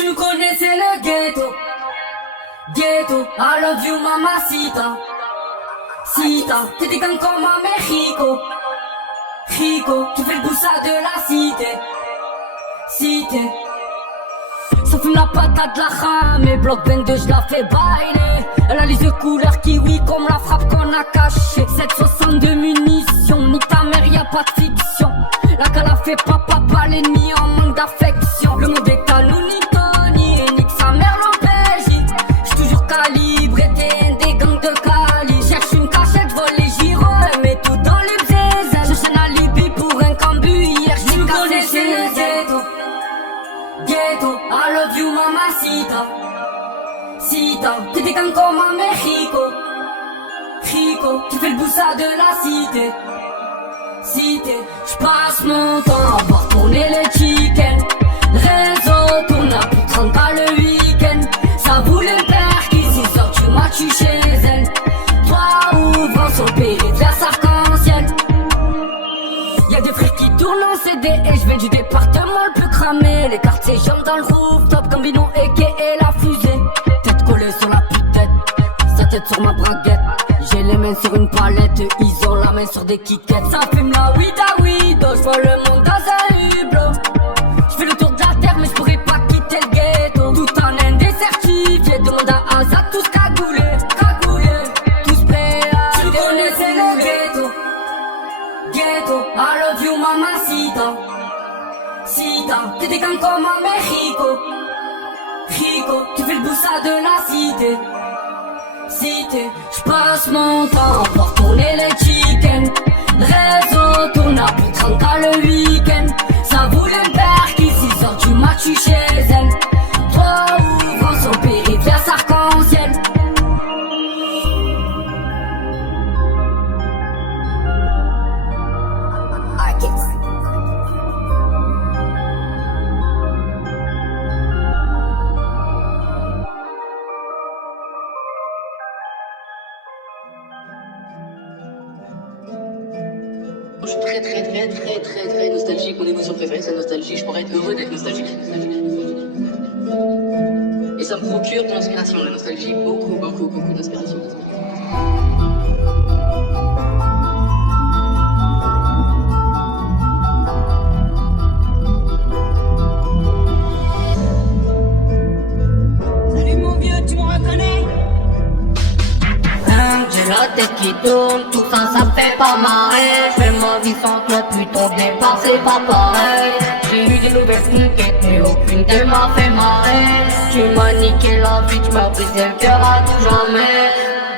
Tu connais c'est le ghetto. Ghetto, I love you mamacita. Sita, t'es des gangs comme à Mexico. Rico, tu fais le boussa de la cité. Cité. Ça fume la patate de la rame, et bloc 22 je la fais bailer. Elle a les yeux couleur kiwi comme la frappe qu'on a cachée. 762 munitions, nique ta mère y'a pas de fiction. La cala fait papa, pas l'ennemi en manque d'affection. Le monde est à nous ni Tony, et nique sa mère l'OPJ. J'suis toujours calibré, des gangs de Cali. Cherche une cachette, vole les gyros, mets tout dans les bzézels. Cherche un alibi pour un cambu, hier j'n'ai cassé le ghetto. Ghetto, I love you mamacita. Sita, t'es des gangs comme à Mexico. Rico, tu fais le boussa de la cité. Cité, j'passe mon temps à voir tourner les chickens. Le réseau tourne à plus de 30 pas le week-end. Ça voulait le père qui s'y sort, tu m'as tué chez elle. Toi ouvrant sur le périph' arc-en-ciel. Y'a des frères qui tournent en CD et j'viens du département le plus cramé. Les quartiers jambes dans le rooftop, Gambino et la fusée. Tête collée sur la putette, sa tête sur ma braguette. J'ai les mains sur une palette, ils ont la main sur des kickettes. Ça fume la weed à weed, j'vois le monde dans un hublot. J'fais le tour de la terre mais j'pourrais pas quitter le ghetto. Tout en indécertifié, demande à Azat, tous cagoulés, tous prêts à tu connais c'est le ghetto. Ghetto, I love you mamacita. Sita, t'es des gangs comme à Mexico. Rico, tu fais le boussa de la cité. Cité, j'passe mon temps à voir tourner les chickens. Le réseau tourne à plus de 30 pas le week-end. Ça voulait le père qui s'y sort, tu m'as tué chez elle. Toi ouvrant sur le périph' arc-en-ciel. Je suis très nostalgique. Mon émotion préférée, c'est la nostalgie. Je pourrais être heureux d'être nostalgique. Et ça me procure de l'inspiration, la nostalgie. Beaucoup d'inspiration. Salut mon vieux, tu me reconnais? J'ai la tête qui tourne, tout ça, ça me fait pas marrer. J'fais ma vie sans toi, putain, départ, c'est pas pareil. J'ai eu des nouvelles conquêtes, mais aucune d'elles m'a fait marrer. Tu m'as niqué la vie, tu m'as brisé le cœur à tout jamais.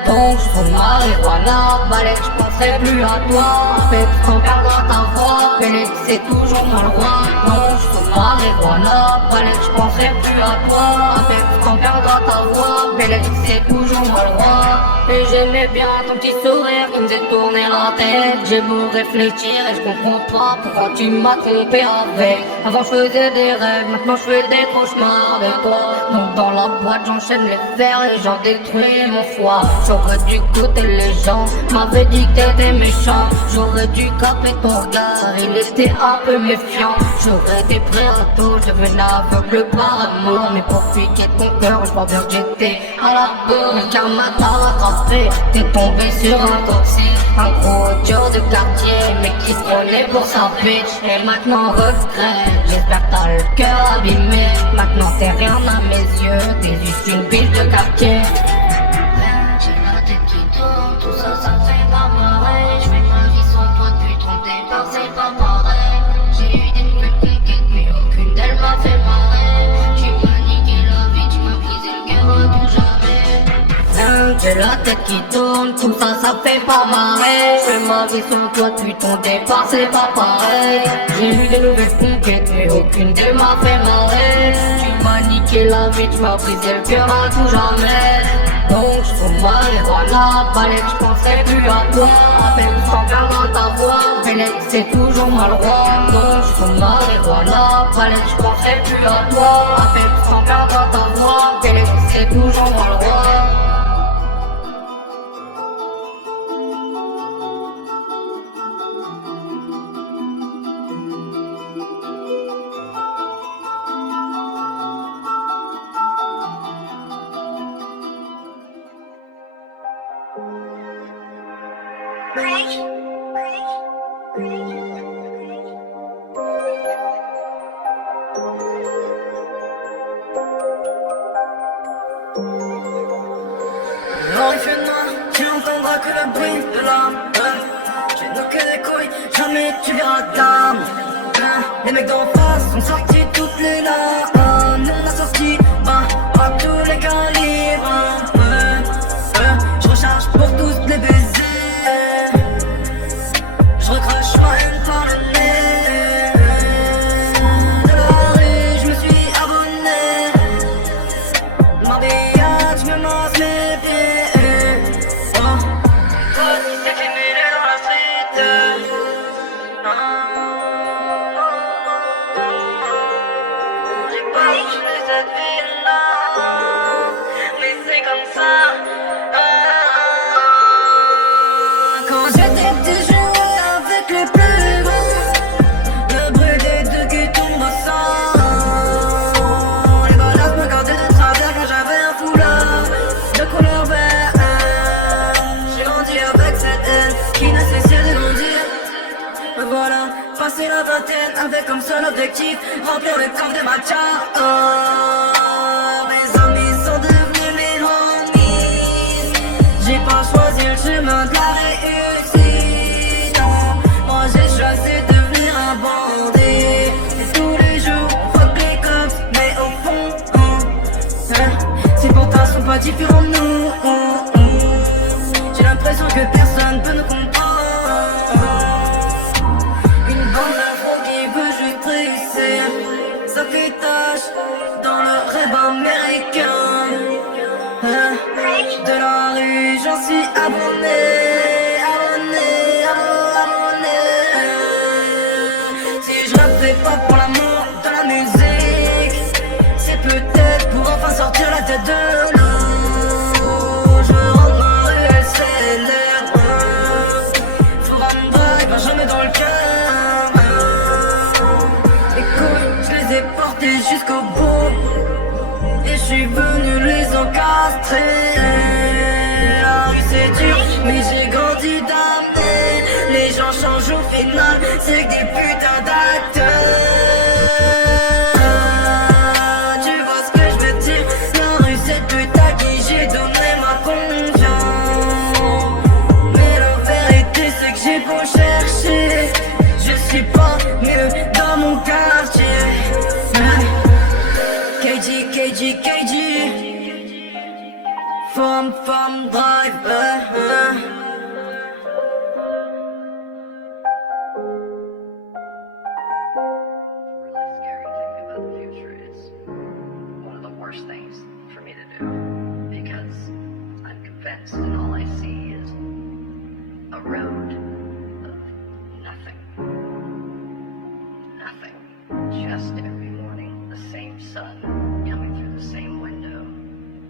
Donc j'fume marijuana, balèque, j'penserai plus à toi. Fais sans perdre ta voix, Bélec, c'est toujours moins loin. Donc j'fume marijuana, balèque, j'penserai plus à toi. Fais sans perdre ta voix, Bélec, c'est toujours moins loin. Et j'aimais bien ton petit sourire qui me faisait tourner la tête. J'ai beau réfléchir et je comprends pas pourquoi tu m'as trompé avec. Avant je faisais des rêves, maintenant je fais des cauchemars avec toi. Donc dans la boîte j'enchaîne les verres et j'en détruis mon foie. J'aurais dû écouter les gens, m'avaient dit que t'étais méchant. J'aurais dû caper ton regard, il était un peu méfiant. J'aurais été prêt à tout, je devenais aveugle par amour. Mais pour piquer ton cœur, je crois bien que j'étais à la bourre. Le karma t'a rattrapé, t'es tombé sur un toxique. Un gros dur de quartier, mais qui se prenait pour sa bitch. Et maintenant regret, j'espère que t'as le cœur abîmé. Maintenant t'es rien à mes yeux, t'es juste une biche de quartier. J'ai la tête qui tourne, tout ça, ça me fait pas marrer. J'fais ma vie sans toi depuis ton départ, c'est pas pareil. J'ai eu des nouvelles conquêtes, mais aucune d'elles m'a fait marrer. Tu m'as niqué la vie, tu m'as brisé le cœur à tout jamais. J'ai la tête qui tourne, tout ça, ça fait pas marrer. J'fais ma vie sans toi depuis ton départ, c'est pas pareil. J'ai eu des nouvelles conquêtes, mais aucune d'elles m'a fait marrer. Tu m'as niqué la vie, tu m'as brisé le cœur à tout jamais. Donc j'fume marijuana, balèque, j'penserai plus à toi. À peine sans perdre ta voix, Bélec, c'est toujours mal roi. Donc j'fume marijuana, balèque, j'penserai plus à toi. À peine sans perdre ta voix, Bélec, c'est toujours mal roi. Quand il fait noir, tu entendras que le bruit de l'arme. J'ai knocké des couilles, jamais tu verras d'armes. Les mecs d'en face ont sorti toutes les larmes. On a sorti à tous les calibres. Je recharge pour tous les baisers. Je recrache ma haine par le nez. De la rue, je me suis abonné. M'habillage, je me masse mes pieds. C'est criminel dans la street. J'ai pas bougé cette ville-là, mais c'est comme ça. Quand j'étais petit, je jouais avec les plus grands. Le bruit des deux qui tombent au sang. Les badass me gardaient de travers quand j'avais un foulard de couleur vert. J'ai grandi avec cette haine qui ne cessait de grandir. Me voilà, passé la vingtaine avec comme seul objectif remplir le coffre de ma cha. Mes amis sont devenus mes homies. J'ai pas choisi le chemin de la réussite. Moi j'ai choisi de devenir un bandit. Et tous les jours on fuck les cops, mais au fond ces pourtant sont pas différents de nous. J'ai l'impression que personne peut nous comprendre. Une bande d'afro qui veut juste réussir. Ça fait tâche dans le rêve américain. De la rue, j'en suis abonné. Si je rappe, c'est pas pour l'amour de la musique. C'est peut-être pour enfin sortir la tête de l'eau. Je rentre ma rue, elle célèbre. Faudra me drive, jamais dans le cœur. Les couilles, je les ai portées jusqu'au bout. Et je suis venu les encastrer. La rue c'est dur, mais j'ai grandi d'amener. Les gens changent au final, c'est que des putains d'acteurs. Tu vois ce que je veux dire? La rue c'est pute à qui j'ai donné ma confiance. Mais la vérité c'est que j'ai beau chercher, je suis pas mieux dans mon quartier. KG Femme drive. Really scary thing about the future. It's one of the worst things for me to do because I'm convinced that all I see is a road of nothing. Nothing. Just every morning, the same sun coming through the same window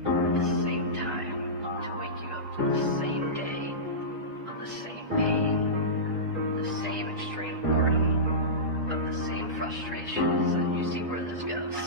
at the same time to wake you up to the same day of the same pain, the same extreme boredom, of the same frustrations, and you see where this goes.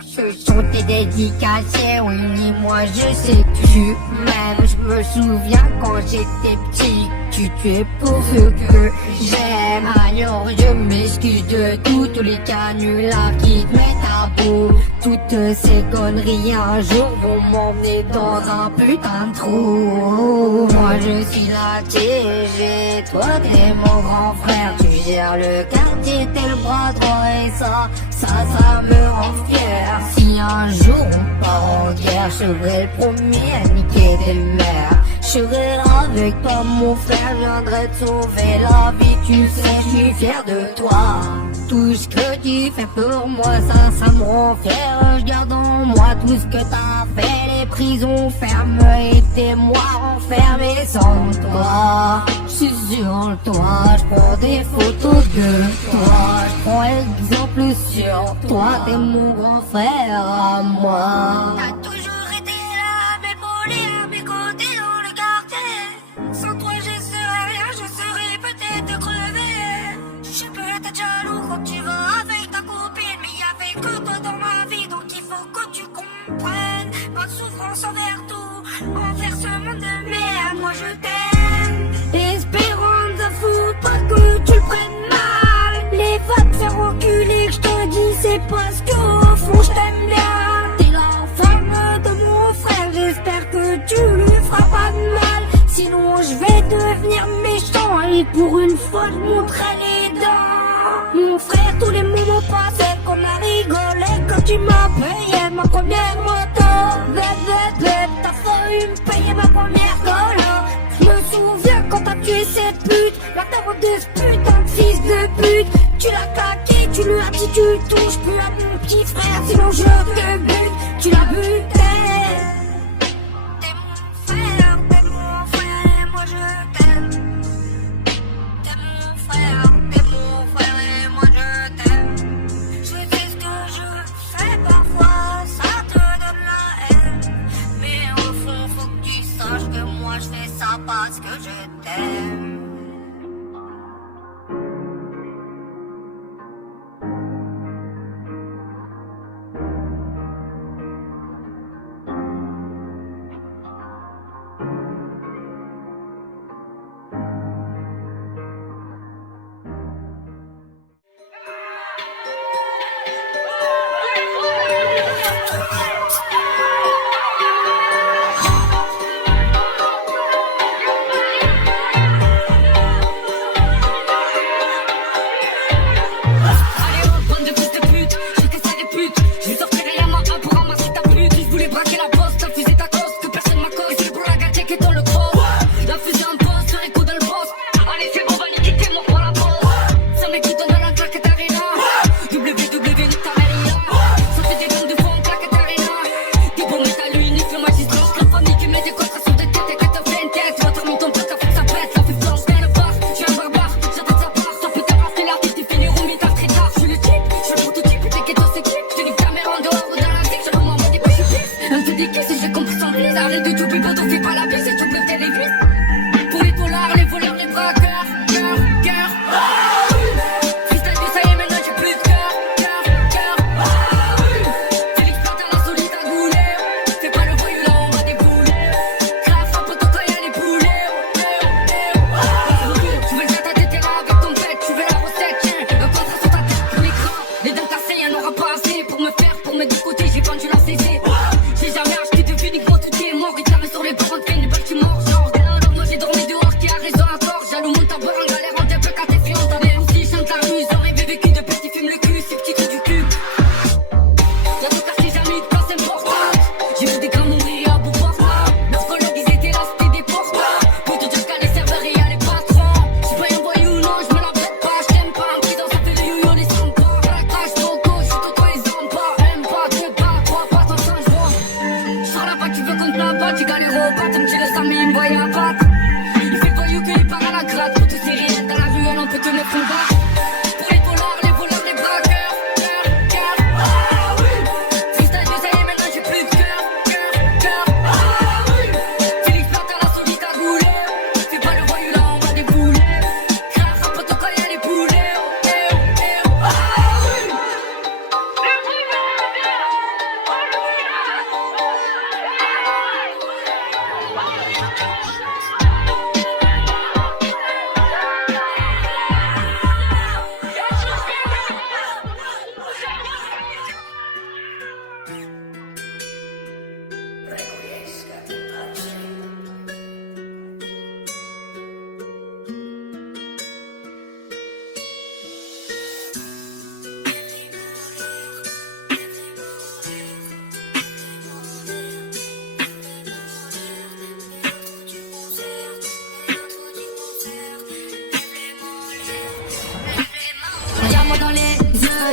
Ce sont tes dédications, oui, ni moi je sais que tu m'aimes. Je me souviens quand j'étais petit, tu tuais pour ce que j'aime. Alors je m'excuse de tous les canulars qui te mettent à bout. Toutes ces conneries un jour vont m'emmener dans un putain de trou. Moi je suis la TG, toi t'es mon grand frère. Tu gères le quartier, t'es le bras droit et ça me rend fier. Si un jour on part en guerre, je serai le premier à niquer des mères. Je serai avec toi mon frère, je viendrai te sauver la vie, tu sais, je suis fier de toi. Tout ce que tu fais pour moi, ça me rend fier. Je garde en moi tout ce que t'as fait. Les prisons fermes et tes mois enfermés sans toi. Je suis sur le toit, je prends des photos de toi. Je prends exemple sur toi, t'es mon grand frère à moi. T'as toujours été là, m'épauler à mes côtés dans le quartier. Sans toi je serais rien, je serais peut-être crevé. Je peux être jaloux quand tu vas avec ta copine, mais y'avait que toi dans ma vie, donc il faut que tu comprennes. Pas de souffrance envers tout, envers ce monde de merde, moi je t'aime. Espérons de fou, pas que tu le prennes mal. Les va te faire reculer, Paris pour une fois je montrais les dents. Mon frère, tous les moments passés qu'on a rigolé quand tu m'as payé ma première moto. Bébé, t'as failli me payer ma première colo. Je me souviens quand t'as tué cette pute, la table de ce putain de fils de pute. Tu l'as claqué, tu lui as dit tu touches plus à mon petit frère, sinon je te bute. Tu l'as buté. T'es mon frère et moi je t'aime. T'es mon frère et moi je t'aime. Je sais ce que je fais parfois, ça te donne la haine. Mais au fond, faut que tu saches que moi je fais ça parce que je t'aime.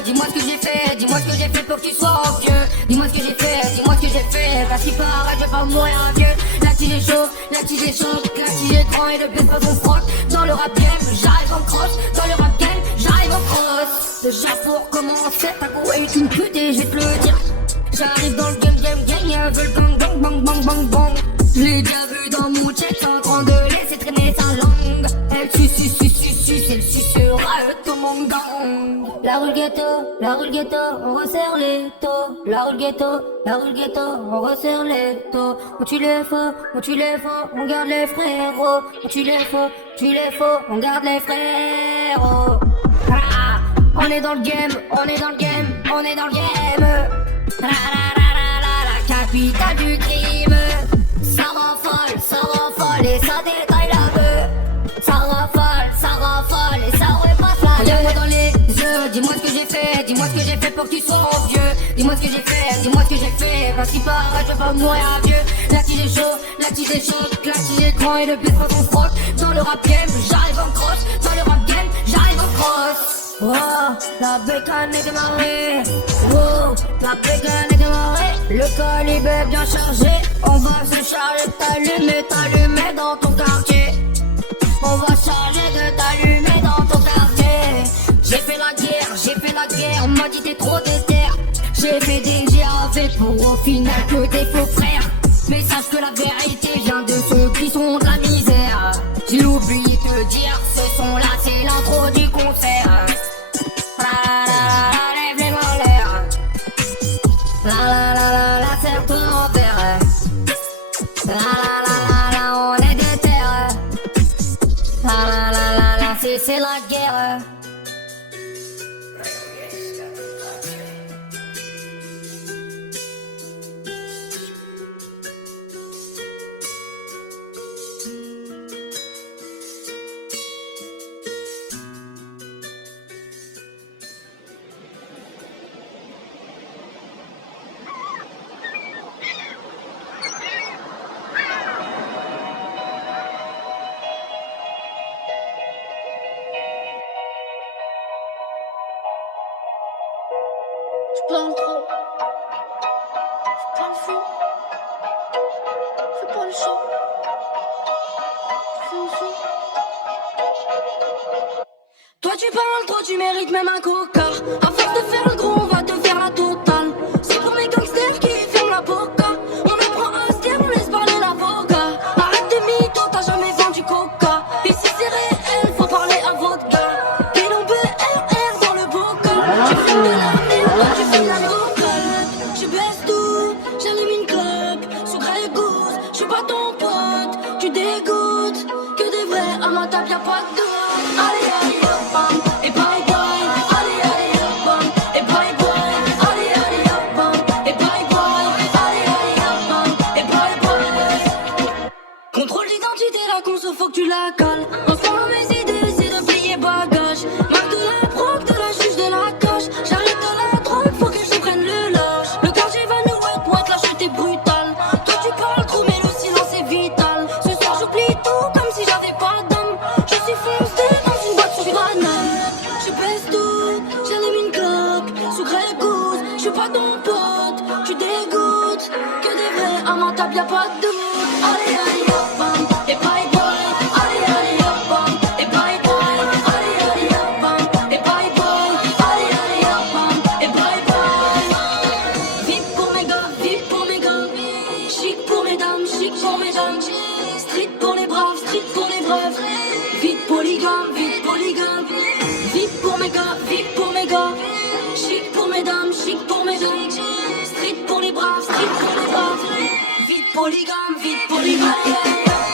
Dis-moi ce que j'ai fait, dis-moi ce que j'ai fait pour que tu sois vieux. Dis-moi ce que j'ai fait, dis-moi ce que j'ai fait. Parce qu'il paraît, je vais pas mourir un vieux. Là qui j'ai chaud, là qui j'ai chaud, là qui j'ai grand et le buzz pas son froc. Dans le rap game, j'arrive en crosse. Dans le rap game, j'arrive en crosse. Déjà pour commencer, ta go est une pute et je vais te le dire. J'arrive dans le game, veut le gang, gang, bang, bang, bang, bang. Je l'ai déjà vu dans mon check, sans grand de laisser traîner sa langue. Elle suce, elle sucera tout mon gang. La roule ghetto, on resserre les taux. La roule ghetto, on resserre les taux. On tue les faux, on garde les frérots. On tue les faux, on garde les frérots. Ah, on est dans le game, on est dans le game, on est dans le game. La capitale du crime. Ça rafale et ça détaille la beuh. Ça rafale pour que tu sois envieux. Dis-moi ce que j'ai fait, parce qu'il paraît je vais pas mourir à vieux. Là qui j'ai chaud, là qui j'ai chaud, là qui j'ai grand et le plus fort qu'on frotte. Dans le rap game, j'arrive en croche, dans le rap game, j'arrive en crosse. Oh, la bécane est démarrée. Oh, la bécane est démarrée. Le calibre est bien chargé. On va se charger de t'allumer dans ton quartier. On va charger de t'allumer dans ton quartier. J'ai fait la guerre, on m'a dit t'es trop déter. J'ai fait des GAV pour au final que des faux frères. Mais sache que la vérité vient de ceux qui sont de la misère. J'ai oublié de dire, ce son là c'est l'intro du concert. Lève les mains en l'air. La serre-toi en verre. On est des terres. C'est la guerre. Je parle trop. Je parle fou. Fais pas le show. Je fais au fou. Toi tu parles trop, tu mérites même un coca. À force de faire le gros, on va te faire la totale. C'est pour mes gangsters qui ferment la boca. On me prend un ster, on laisse parler l'avocat. Arrête de mytho, t'as jamais vendu coca. Et si c'est réel, faut parler à votre gars. Bilan BRR dans le bocal. Tu fumes de la merde, tu fumes la cocotte. Je baisse tout, j'allume une clope. Sous grès gousse, je suis pas ton pote. Tu dégoûtes, que des vrais à ma table y'a pas de doute. Allez, allez, hop, bam, et bye bye. Allez, allez, hop, bam, et bye bye. Allez, allez, hop, bam, et bye bye. Allez, allez, hop, bam, et bye bye. Contrôle d'identité, la conso, faut que tu la cales. En ce moment, mes idées, c'est de plier bagage. Marque de la proc, de la juge, de la coche. J'arrête de la drogue, faut que je prenne le lâche. Le quartier va nous être, la chute est brutale. Toi, tu parles trop, mais le silence est vital. Ce soir, j'oublie tout, comme si j'avais pas d'âme. Je suis foncé dans une boîte sur banane. Je baisse tout, j'allume une clope. Sous grès gousse, je suis pas ton pote. Tu dégoûtes, que des vrais à ma table y'a pas de doute. Allez, allez, hop, bam, et bye bye. Allez, allez, hop, bam, et bye bye. Allez, allez, hop, bam, et bye bye. Allez, allez, hop, bam, et bye bye. Vite pour mes gars, vite pour mes gars. Chic pour mes dames, chic pour mes dames. Street pour les braves, street pour les braves. Vite polygame, vite polygame. Vite pour mes gars, vite pour mes gars. Chic pour mes dames, chic pour mes dames. Street pour les braves, street pour les braves. Vite polygame, vite polygame.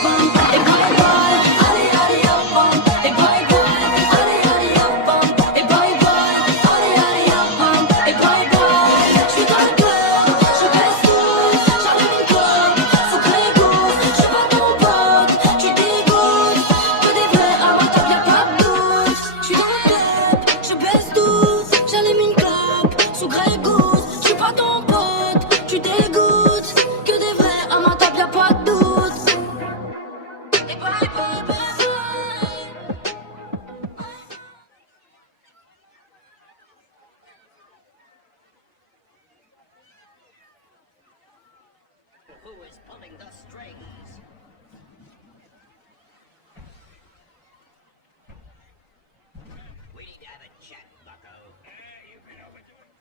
Bam, et bye bye. Allez, allez, hop, bam, et bye bye. Allez, allez, hop, bam, et bye bye. Allez, allez, hop, bam, et bye bye. J'suis dans le club, je baisse tout, j'allume une clope. Faut que les goûts, j'suis pas ton pote. Tu dégoûtes, que des vrais à ma table y'a pas de doute. J'suis dans le club, je baisse tout, j'allume une clope. Sous grès gousse, j'suis pas ton pote. Tu dégoûtes, que des vrais à ma table y'a pas de doute. Et bye bye bye bye. Who is pulling the strings? We need to have a chat, bucko. You've been overdoing.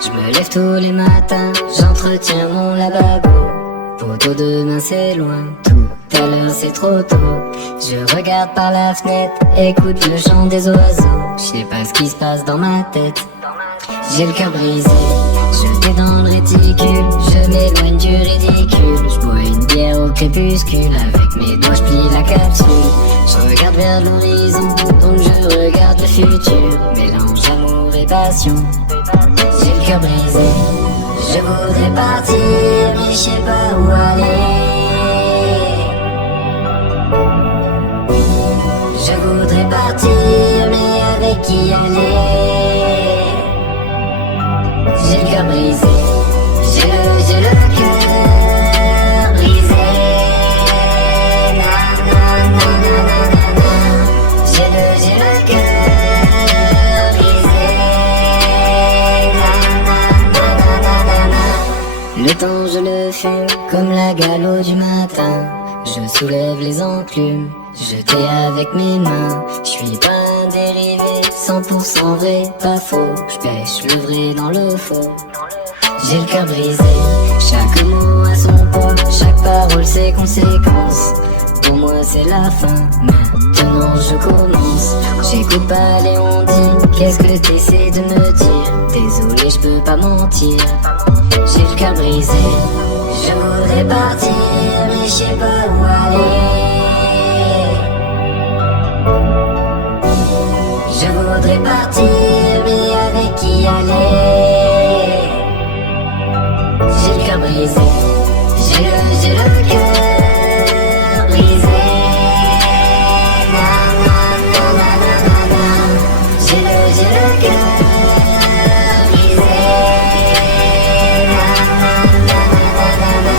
Je me lève tous les matins, j'entretiens mon lavabo. Pour bientôt demain c'est loin, tout à l'heure c'est trop tôt. Je regarde par la fenêtre, écoute le chant des oiseaux. Je sais pas ce qui se passe dans ma tête, j'ai le cœur brisé, jeté dans le réticule. Je m'éloigne du ridicule, je bois une bière au crépuscule. Avec mes doigts je plie la capsule, je regarde vers l'horizon, donc je regarde le futur. Mélange amour et passion, j'ai le cœur brisé. Je voudrais partir, mais je sais pas où aller. Je voudrais partir, mais avec qui aller? J'ai le cœur brisé, j'ai le cœur brisé. Na na na na na na na. J'ai le cœur brisé. Na na na na na na na. Le temps je le fume comme la galop du matin. Je soulève les enclumes, jeté avec mes mains. Je suis pas un dérivé, 100% vrai, pas faux. Je pêche le vrai dans le faux. J'ai le cœur brisé, chaque mot a son poids, chaque parole ses conséquences. Pour moi c'est la fin, maintenant je commence. J'écoute pas les on-dit, qu'est-ce que t'essaies de me dire? Désolé je peux pas mentir, j'ai le cœur brisé. Je voudrais partir, mais je sais pas où aller. Je voudrais partir, mais avec qui aller? J'ai le cœur brisé, j'ai le cœur brisé. Na na na na na na na. J'ai le cœur brisé. Na na na na na na na.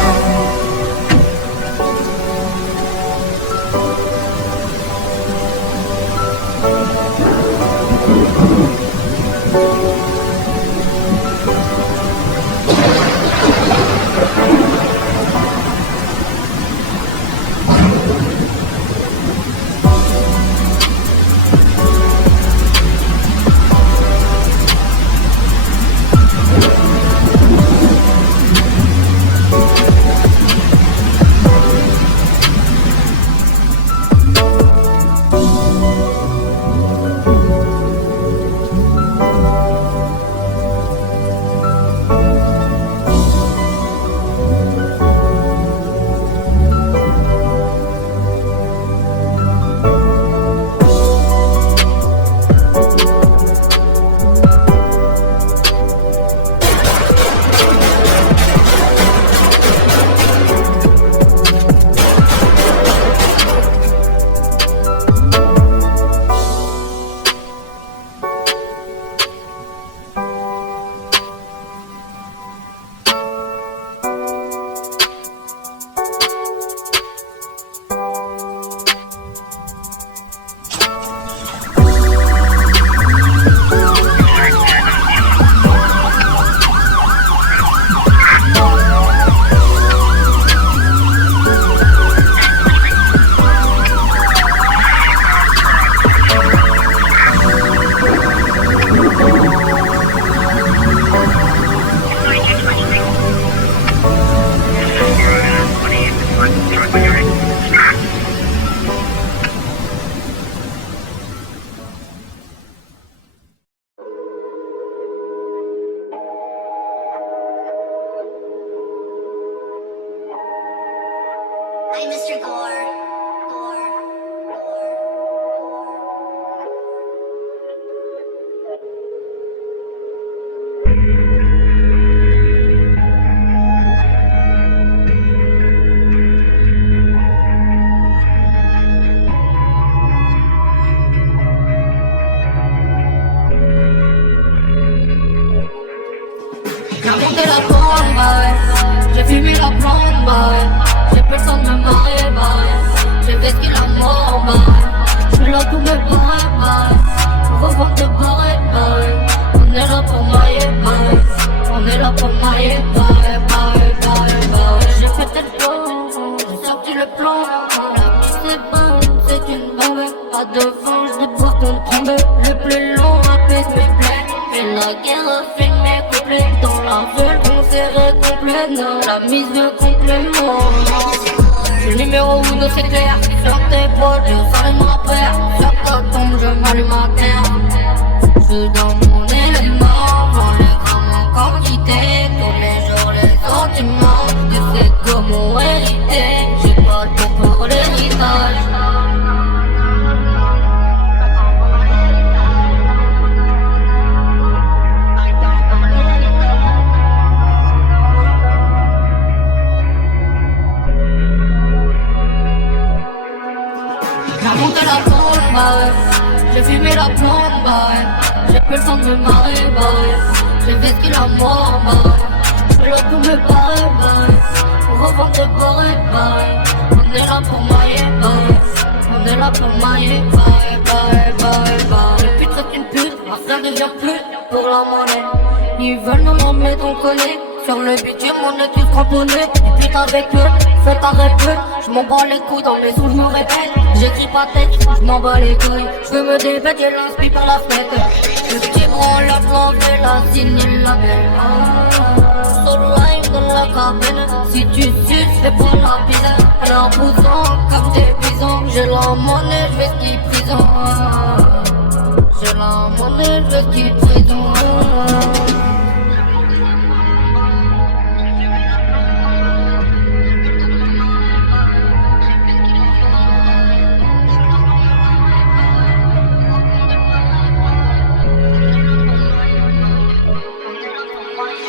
Hey, Mr. Gore. J'ai monté la bombe, j'ai fumé la plombe, j'ai personne me marier, j'ai fait ce qu'il a mort, je suis là pour me barrer, revendre de barrer, on est là pour mailler, on est là pour mailler, j'ai fait le plan, j'ai sorti le plan, la vie c'est bonne, c'est une balle, pas de vent, je déboire ton tombé, le plus long apaise mes plaies, mais la guerre fait mes couplets dans la veule qu'on serrait complètement. La mise de complément. Je suis le numéro 1, c'est clair. Sur tes potes, je sors ma paire. Sur ta tombe, je m'allume ma terre. Je suis dans mon élément. Dans les grammes encore quittés. Tous les jours, les sentiments. Tu sais comment hériter. J'ai pas le temps pour l'héritage. J'ai monté la plante, bah ouais. J'ai fumé la plante, bah ouais. J'ai plus le temps de me marrer, bah ouais. J'ai fait ce qu'il a mort, bah ouais. J'ai l'autre pour me barrer, bah ouais. Pour revendre de barrer, bah ouais. On est là pour mailler, bah ouais. On est là pour mailler, bah ouais, bah ouais, bah ouais, bah ouais. Une pute reste une pute, rien ne devient plus pour la monnaie. Ils veulent nous remettre, on connaît. Sur le bitume, on est tous cramponnés. Et puis avec eux, fais ta répète. J'm'en bats les couilles, dans mes sous j'me répète. J'écris pas tête, j'm'en bats les couilles. J'veux me débête, j'ai l'inspi par la fenêtre. Le petit branle, la flambe, la signe, il l'appelle. Solo live dans la cabine. Si tu suces, fais pas la bise. Alors poussant, comme des bisons. J'ai la monnaie, j'vais ski prison. J'ai la monnaie, j'vais ski prison.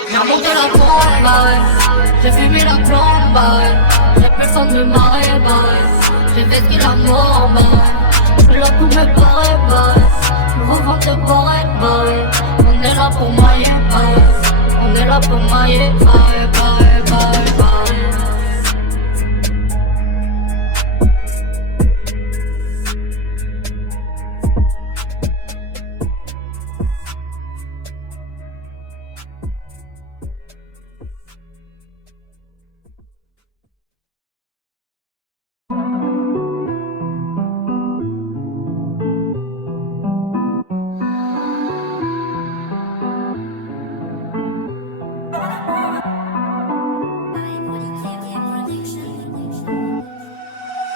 J'ai monté la plante, bah ouais. J'ai fumé la plante, bah ouais. J'ai plus le temps de me marrer, bah ouais. J'ai fait ce qu'il a mort, bah ouais. J'suis là pour me barrer, bah ouais. Pour revendre de barrer, bah ouais. On est là pour mailler, bah ouais. On est là pour mailler, bah ouais, bah ouais, bah ouais, bah ouais.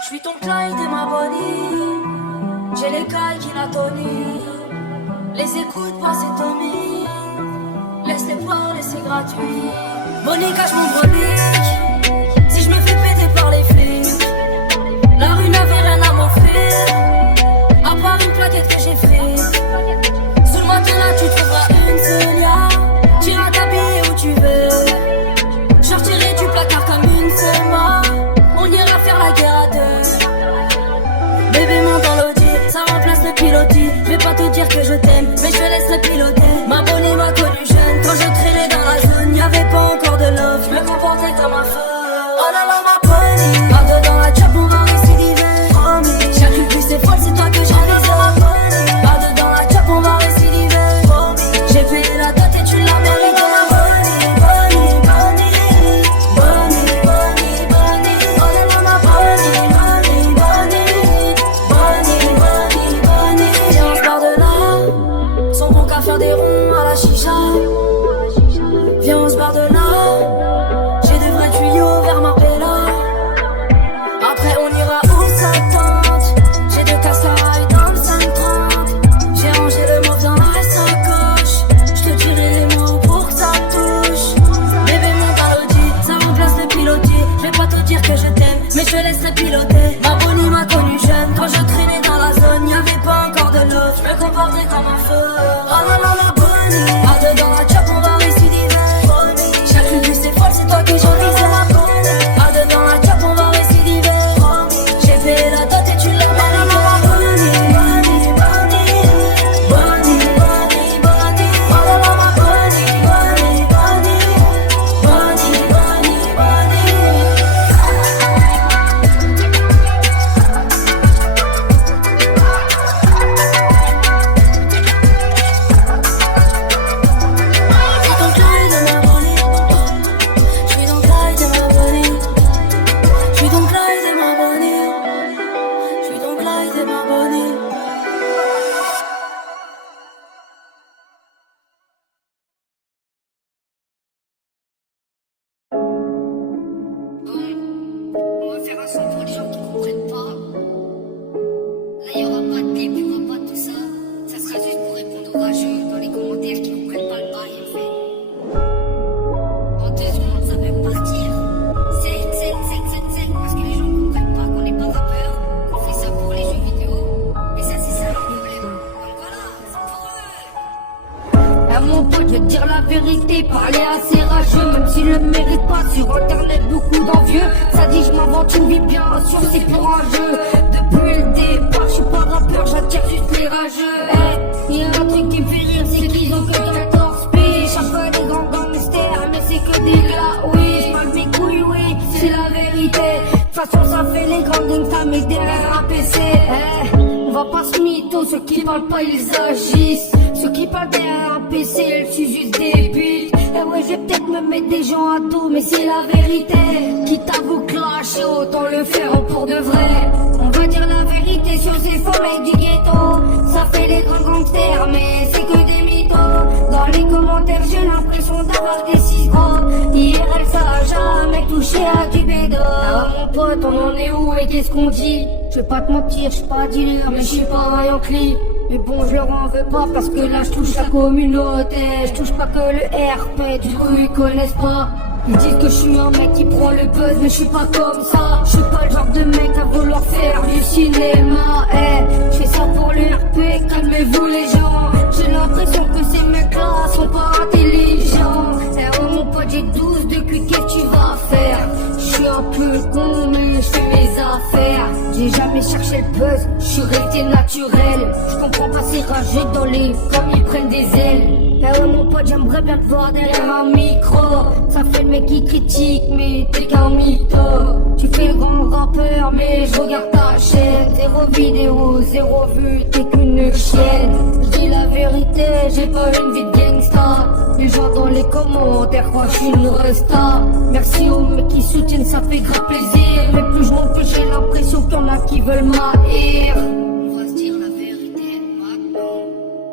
J'suis ton Clyde et ma Bonnie. J'ai les cailles qui n'attonnent. Les écoutes pas c'est Tommy. Laisse-les parler c'est gratuit. Bonnie cache mon brolique. Si je me fais péter par les flics, la rue n'avait rien à m'offrir, à part une plaquette que j'ai faite. Sous le matelas tu trouveras une Sonia. T'iras t'habiller où tu veux. Je retirerai du placard comme une sema. On ira faire la guerre à deux. Bébé monte dans l'audi, ça remplace le pilotis. Je vais pas te dire que je t'aime, mais je te laisse le piloter. Ma Bonnie m'a connu jeune, quand je traînais dans la zone, y'avait pas encore de love, je me comportais comme un feu. Oh là là ma Bonnie, pas dedans la chop, on va récidiver. Promis, j'ai cru plus c'est folle, c'est toi que j'ai visé. Pas dedans la chop, on va récidiver. Promis, j'ai payé la dot et tu l'as mérité. Faire des ronds à la chicha. Viens on se barre de là. J'ai des vrais tuyaux vers Marbella. Après on ira où ça tente. J'ai deux casseroles dans le 530. J'ai rangé le mauve dans la sacoche. J'te dirai les mots pour que ça touche. Bébé monte à l'audi, ça remplace le pilotier. Je vais pas te dire que je t'aime, mais je te laisserai piloter. Ma Bonnie m'a connu jeune, quand je traînais dans la zone, y'avait pas encore de love, je me comportais comme un feu. Oh là là ma Bonnie, pas dedans la chop, on va récidiver. J'ai cru que c'est folle, c'est toi que j'ai visé. Pas dedans la chop, on va récidiver. J'ai payé la dot et tu l'as mérité. Bonnie, Bonnie, Bonnie, Bonnie, Bonnie, Bonnie. Oh là là ma Bonnie, Bonnie, Bonnie, Bonnie, Bonnie, Bonnie. le mérites pas. Sur internet, beaucoup d'envieux. Ça dit, je m'invente une vie, bien sûr, c'est pour un jeu. Depuis le départ, je suis pas rappeur, j'attire juste les rageux. Y'a un truc qui me fait rire, c'est qu'ils ont que 14 piges. Chaque fois des grands gangsters, mais c'est que des gars, oui. J'parle mes couilles, oui, c'est la vérité. De toute façon, ça fait les grands gangsters, mais des mères à PC. On va pas se mytho, ceux qui parlent pas, ils agissent. Ceux qui parlent derrière un PC, ils sont juste débiles. Et ouais, je vais peut-être me mettre des gens à dos, mais c'est la vérité. Quitte à vous clasher, autant le faire pour de vrai. On va dire la vérité sur ces forêts du ghetto. Ça fait les grands gangsters, mais c'est que des mythos. Dans les commentaires, j'ai l'impression d'avoir des 6 gros. IRL, ça a jamais touché à du bédo. Alors mon pote, on en est où et qu'est-ce qu'on dit? Je vais pas te mentir, je suis pas dealer, mais je suis pas un Yankee. Mais bon, je leur en veux pas parce que là je touche la communauté. Je touche pas que le RP, du coup ils connaissent pas. Ils disent que je suis un mec qui prend le buzz, mais je suis pas comme ça. Je suis pas le genre de mec à vouloir faire du cinéma. Je fais ça pour le RP, calmez-vous les gens. J'ai l'impression que ces mecs-là sont pas intelligents. Oh mon pote, j'ai 12 de cul, qu'est-ce que tu vas faire? Je suis un peu con, mais je fais mes affaires. J'ai jamais cherché le buzz, je suis resté naturel. Je comprends pas ces rageux dans les comme ils prennent des ailes. Ouais mon pote, j'aimerais bien te voir derrière un micro. Ça fait le mec qui critique, mais t'es qu'un mytho. Tu fais le grand rappeur, mais je regarde ta chaîne. 0 vidéo, 0 vue, t'es qu'une chienne. Je dis la vérité, j'ai pas une vie de gangsta. Les gens dans les commentaires croient que je suis une resta. Merci aux mecs qui soutiennent, ça fait grave plaisir. Mais plus je monte, plus j'ai l'impression qu'il y en a qui veulent m'haïr. On va se dire la vérité maintenant.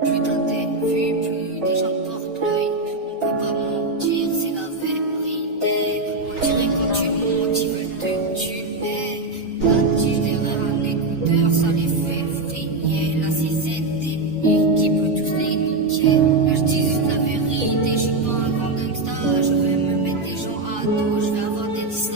Plus dans tes vues, plus des gens portent l'œil. On peut pas mentir, c'est la vérité. On dirait quand tu montes, ils veulent te tuer. La tige derrière un écouteur, ça les fait vriller. Là si c'est technique qui peut tous les niquer. Là je dis juste la vérité, je suis pas un grand gangsta. Je vais me mettre des gens à dos, je vais avoir des dislikes.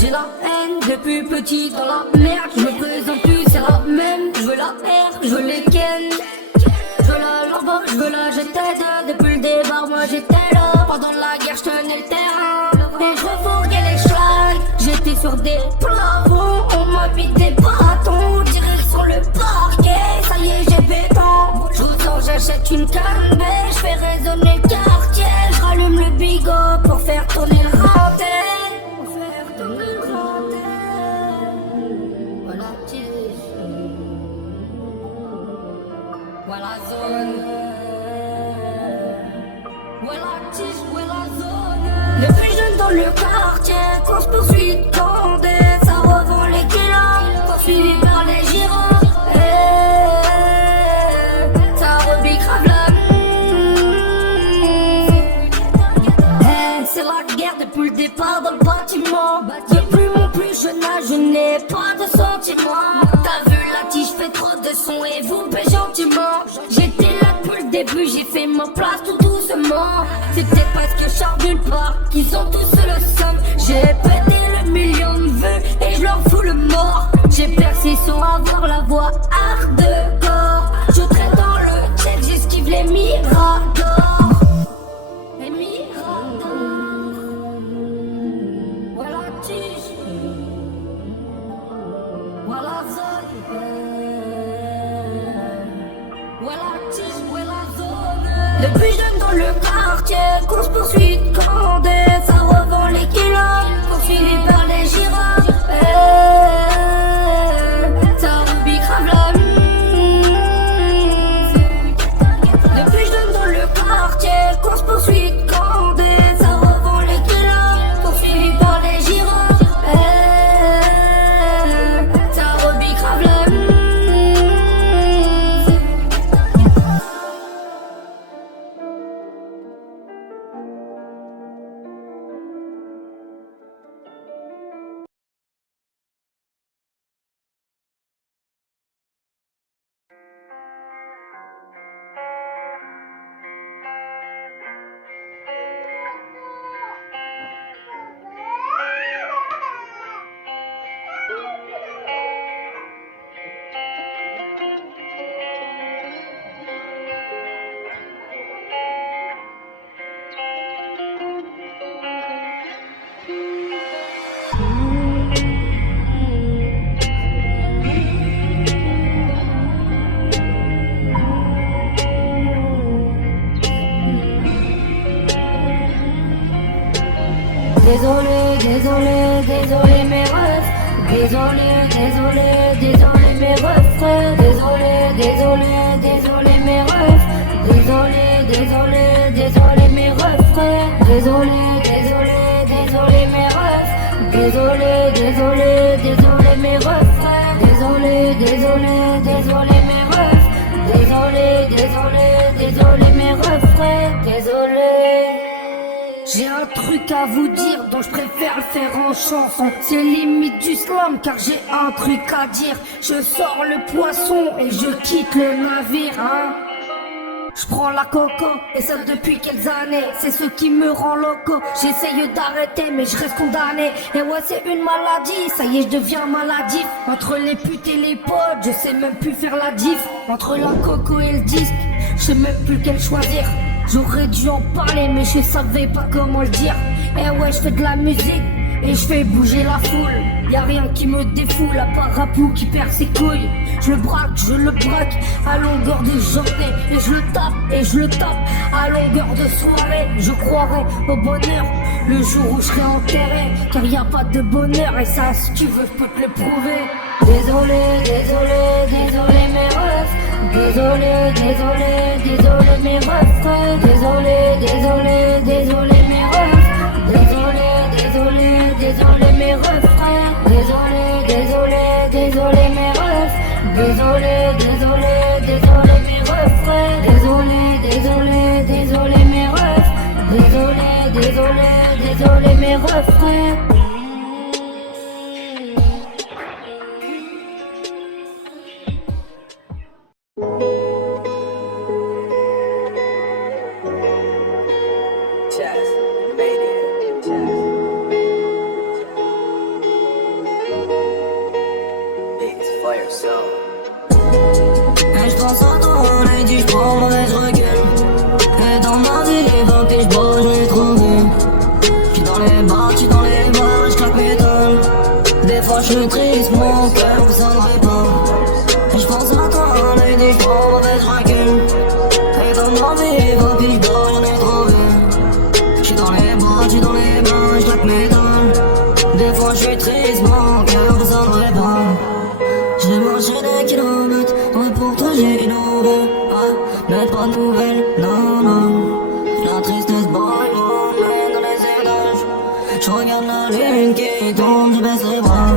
J'ai la haine depuis petit dans la merde. Je me présente plus, c'est la même. Je veux la R, je veux les ken. Je veux la lambo, je veux la GT2. Depuis le départ, moi j'étais là. Pendant la guerre, je tenais le terrain. Et je refourguais les schlags. J'étais sur des plafonds. On m'a mis des bâtons. Direction le parquet. Ça y est, j'ai béton. Je vous sens, j'achète une canne. Je fais résonner le quartier. Je rallume le bigot pour faire tourner le renté. Voilà zone. Voilà tige, voilà zone. Le plus jeune dans le quartier, course poursuite, condé. Ça revend les kilos, poursuivi par les girons. Ça rebique grave c'est la guerre depuis le départ dans le bâtiment. Depuis mon plus jeune âge, je n'ai pas de sentiments. T'as vu la tige, fait trop de son et vous paie gentiment. J'étais là depuis le début, j'ai fait ma place tout doucement. C'était parce que je sors nulle part, qu'ils sont tous le somme. J'ai pété le million de vues et je leur fous le mort. J'ai percé sans avoir la voix hardcore. Je traîne dans le check, j'esquive les miradors. Les miradors. Voilà tige. Voilà zone. Voilà tige, voilà zone. Le plus jeune dans le quartier, course poursuite, condé. Ça revend les kilos, poursuivi par les girafes. Ça rebique grave la Le plus jeune dans le quartier, course poursuite, condé. Ça revend les kilos, poursuivi par les girafes. Ça rebique grave la désolé, désolé mes refs. Désolé, désolé, désolé mes refs, frère. Désolé, désolé, désolé mes refs. Désolé, désolé, désolé mes refs, frère. Désolé, désolé, désolé mes refs. Désolé, désolé, désolé mes refs, frère. Désolé, désolé, désolé mes refs. Désolé, désolé, désolé mes refs, frère. Désolé. J'ai un truc à vous dire dont je préfère le faire en chanson. C'est limite du slam car j'ai un truc à dire. Je sors le poisson et je quitte le navire, hein. Je prends la coco, et ça depuis quelques années. C'est ce qui me rend loco. J'essaye d'arrêter mais je reste condamné. Et ouais c'est une maladie, ça y est je deviens maladif. Entre les putes et les potes, je sais même plus faire la diff. Entre la coco et le disque, je sais même plus lequel choisir. J'aurais dû en parler mais je savais pas comment le dire. Et ouais je fais de la musique et je fais bouger la foule. Y'a rien qui me défoule à part Rapou qui perd ses couilles. Je le braque à longueur de journée. Et je le tape à longueur de soirée. Je croirai au bonheur le jour où je serai enterré. Car y a pas de bonheur et ça si tu veux je peux te le prouver. Désolé, désolé, désolé mes refs. Désolé, désolé, désolé mes refs, frère. Désolé, désolé, désolé mes refs. Désolé, désolé, désolé mes refs, frère. Désolé, désolé, désolé mes refs. Désolé, désolé, désolé mes refs, frère. Désolé, désolé, désolé mes refs. Désolé, désolé, désolé mes refs, frère. Et j'pense à toi, on a dit j'prends mauvaise recul. Et dans ma vie, les vents que j'bois, j'en ai trouvé. J'suis dans les bars, j'claque mes tonnes. Des fois j'suis triste, mon cœur vous en répond. Et j'pense à toi, on a dit j'prends mauvaise recul. Et dans ma vie, les vents que j'bois, j'en ai trouvé. J'suis dans les bars, j'claque mes tonnes. Des fois j'suis triste, mon cœur vous en répond. J'ai marché des kilomètres, ouais pour toi j'ai innové, mais pas de nouvelles, non, non. La tristesse boy m'emmène dans les étages. J'regarde la lune qui tombe, je baisse les bras.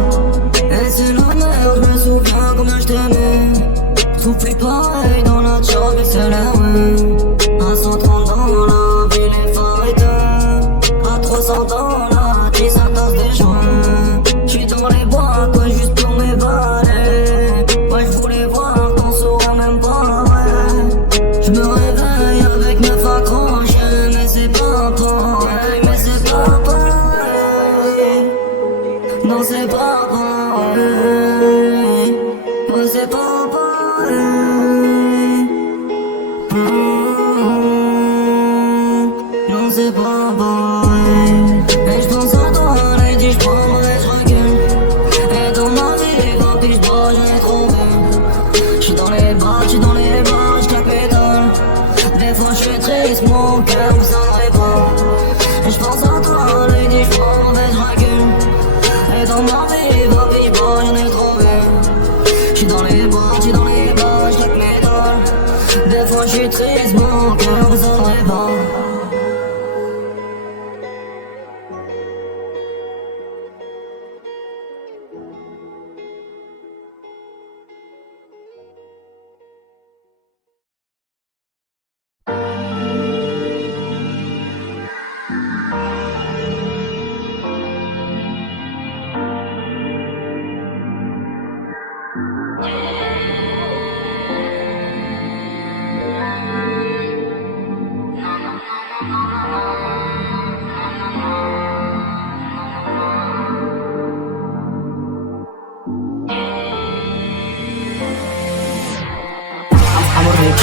Et c'est la merde, je me souviens combien je t'aimais. Souffle pareil dans la choc et c'est la rue. À 130 dans la ville les fights. À 300 dans la 10 ça tasse des joints. J'suis dans les bois, quoi juste pour mes balles. Ouais, j'voulais voir ton sourire même pas vrai. J'me réveille avec 9 accrochés. Mais c'est pas pareil, mais c'est pas pareil. Non c'est pas pareil. Ouais c'est pas pareil. Non c'est pas pareil. Et j'pense à toi, elle dit j'prends mauvaise recul. Et dans ma vie, les vents que j'bois, j'en ai trouvé. J'suis dans les bars, j'claque mes tonnes. Des fois j'suis triste, mon cœur vous en répond. Et j'pense à toi, elle dit j'prends mauvaise recul. Et dans ma vie, les vents que j'bois, j'en ai trouvé.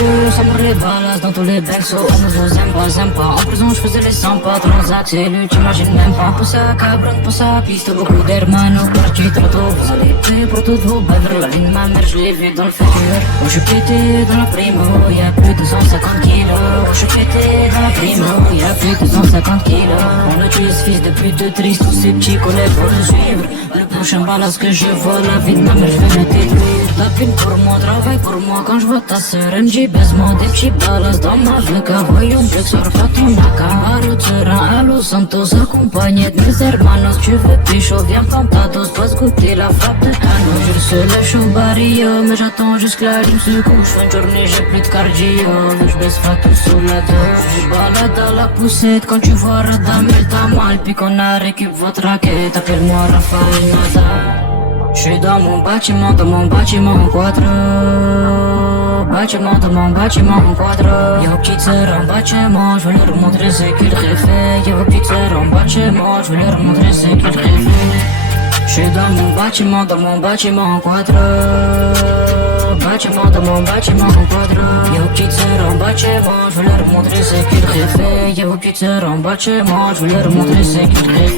plus, ça me les balas dans tous les bexos. On nous aime pas. En prison, je faisais les 100 pas. Transac, c'est lui, t'imagines même pas. Pousse à cabron, pousse à piste, beaucoup d'hermanos. Parti trop tôt, vous allez payer pour toutes vos bavres. La vie de ma mère, je l'ai vue dans le futur. Oh, je suis pété dans la primo, y'a plus de 150 kilos. Oh, je suis pété dans la primo, y'a plus de 150 kilos. On a tué ce fils de pute triste, tous ces petits collègues pour le suivre. Le prochain balance que je vois, la vie de ma mère, je vais le détruire. Tapine pour moi, travaille pour moi. Quand je vois ta sœur, MJ, baise-moi des petits balas dans ma vleca. Voyons que sur Fatunaka. Allo Turin, allo Santos, accompagné de mes hermanos. Tu veux pécho, viens prendre ta dose, passe goûter la frappe de Thanos. Je le seul lèche au barrio, mais j'attends jusque là, il me secoue. J'fais une journée, j'ai plus de cardio. Je baisse Fatou sous la dose. Je balade à la poussette quand tu vois Radam, elle t'a mal. Puis qu'on a récup votre raquette, appelle-moi Raphaël Nadal. J'suis dans mon bâtiment en quadre. Bâtiment dans mon bâtiment en quadre. Y'a petite sœur en bâtiment, j'veux leur montrer ce qu'il fait. Y'a petite sœur en bâtiment, j'veux leur montrer ce qu'il fait. J'suis dans mon bâtiment en quadre. Bâtiment dans mon bâtiment en quadre. Y'a petite sœur en bâtiment, j'veux leur montrer ce qu'il fait. Y'a petite sœur en bâtiment, j'veux leur montrer ce qu'il fait.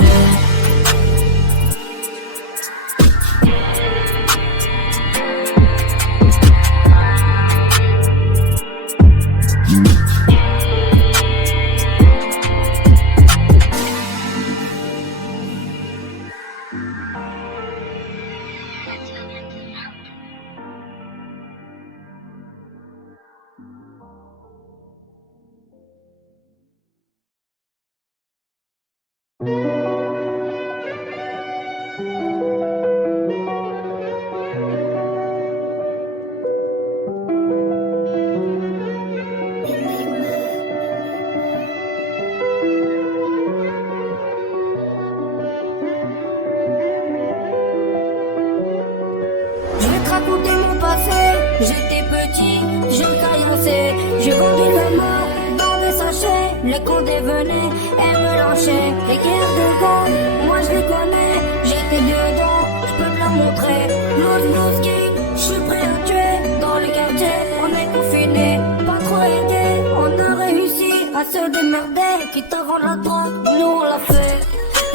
Raconter mon passé, j'étais petit, je caillassais, j'ai vendu le mort dans des sachets, les condés venaient et me lâchaient, les guerres de gars, moi je les connais, j'étais dedans, je peux te la montrer, Blues King, je suis prêt à tuer, dans les quartiers, on est confinés, pas trop aidés, on a réussi à se démerder, quitte à vendre la drogue, nous on l'a fait,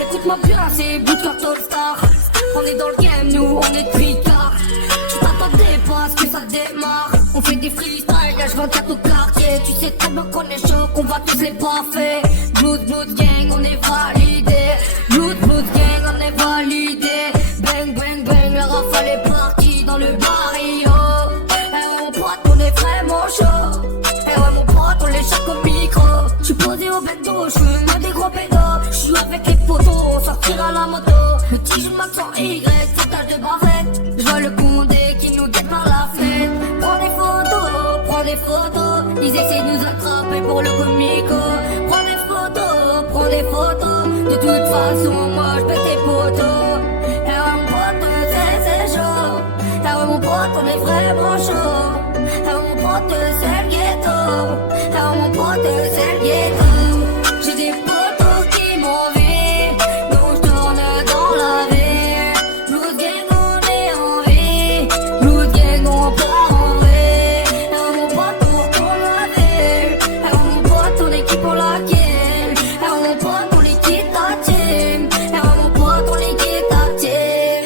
écoute-moi bien, c'est Boot Cartel Star, on est dans le game, nous on est tricard. Parce que ça démarre. On fait des freestyles, là je 24 au quartier. Tu sais très bien qu'on est chaud, qu'on va tous les baffer. Blood gang, on est validé. Blood gang, on est validé. Bang bang bang, la rafale est partie dans le barrio. Eh ouais mon pote, on est vraiment chaud. Eh ouais mon pote, on les choque au micro. J'suis posé au bendo, j'fume des gros pédos. J'suis avec les potos, on sortira la moto. Le petit joue max en Y, foutage de bavette. J'vois le condé qui nous guette par la fenêtre. Prends des photos, ils essaient de nous attraper pour le comico. Prends des photos, de toute façon moi j'pète tes potos. Eh ouais mon pote, c'est chaud. Eh ouais mon pote, on est vraiment chaud. Eh ouais mon pote, c'est le ghetto. Eh ouais mon pote, c'est le ghetto. J'ai des potos qui m'envient, donc j'tourne dans la ville. Blues gang, on est en vie. Blues gang, on part en vrai. Eh ouais mon pote, on retourne la ville. Eh ouais mon pote, on équipe pour la kill. Eh ouais mon pote, on liquide ta team. Eh ouais mon pote, on liquide ta team.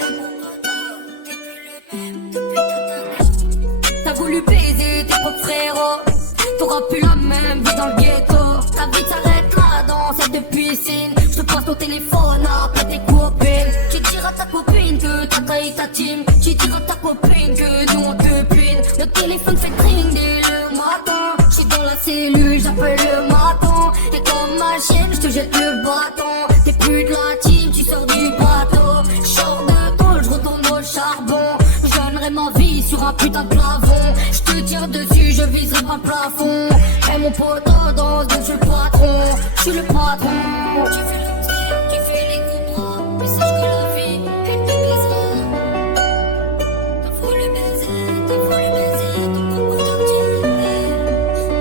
T'as voulu baiser tes propres frérots, t'auras plus la même vie dans le ghetto. Ta vie s'arrête là dans cette piscine. Je te passe ton téléphone après tes copines. Tu diras à ta copine que t'as trahi ta team. Tu diras à ta copine que nous on te pine. Le téléphone fait ring dès le matin. J'suis dans la cellule, j'appelle le matin. Et comme ma chienne, j'te jette le bâton. T'es plus de la team, tu sors du bateau. J'sors de tôle, j'retourne au charbon. Je ma vie sur un putain de plafond. J'te tire dessus, je viserai pas le plafond. Et mon poteau danse, donc j'suis le patron. J'suis le patron. Tu fais le tir, tu fais les coups droits. Mais sache que la vie, elle te baisera. T'as voulu baiser, ton coco d'entier.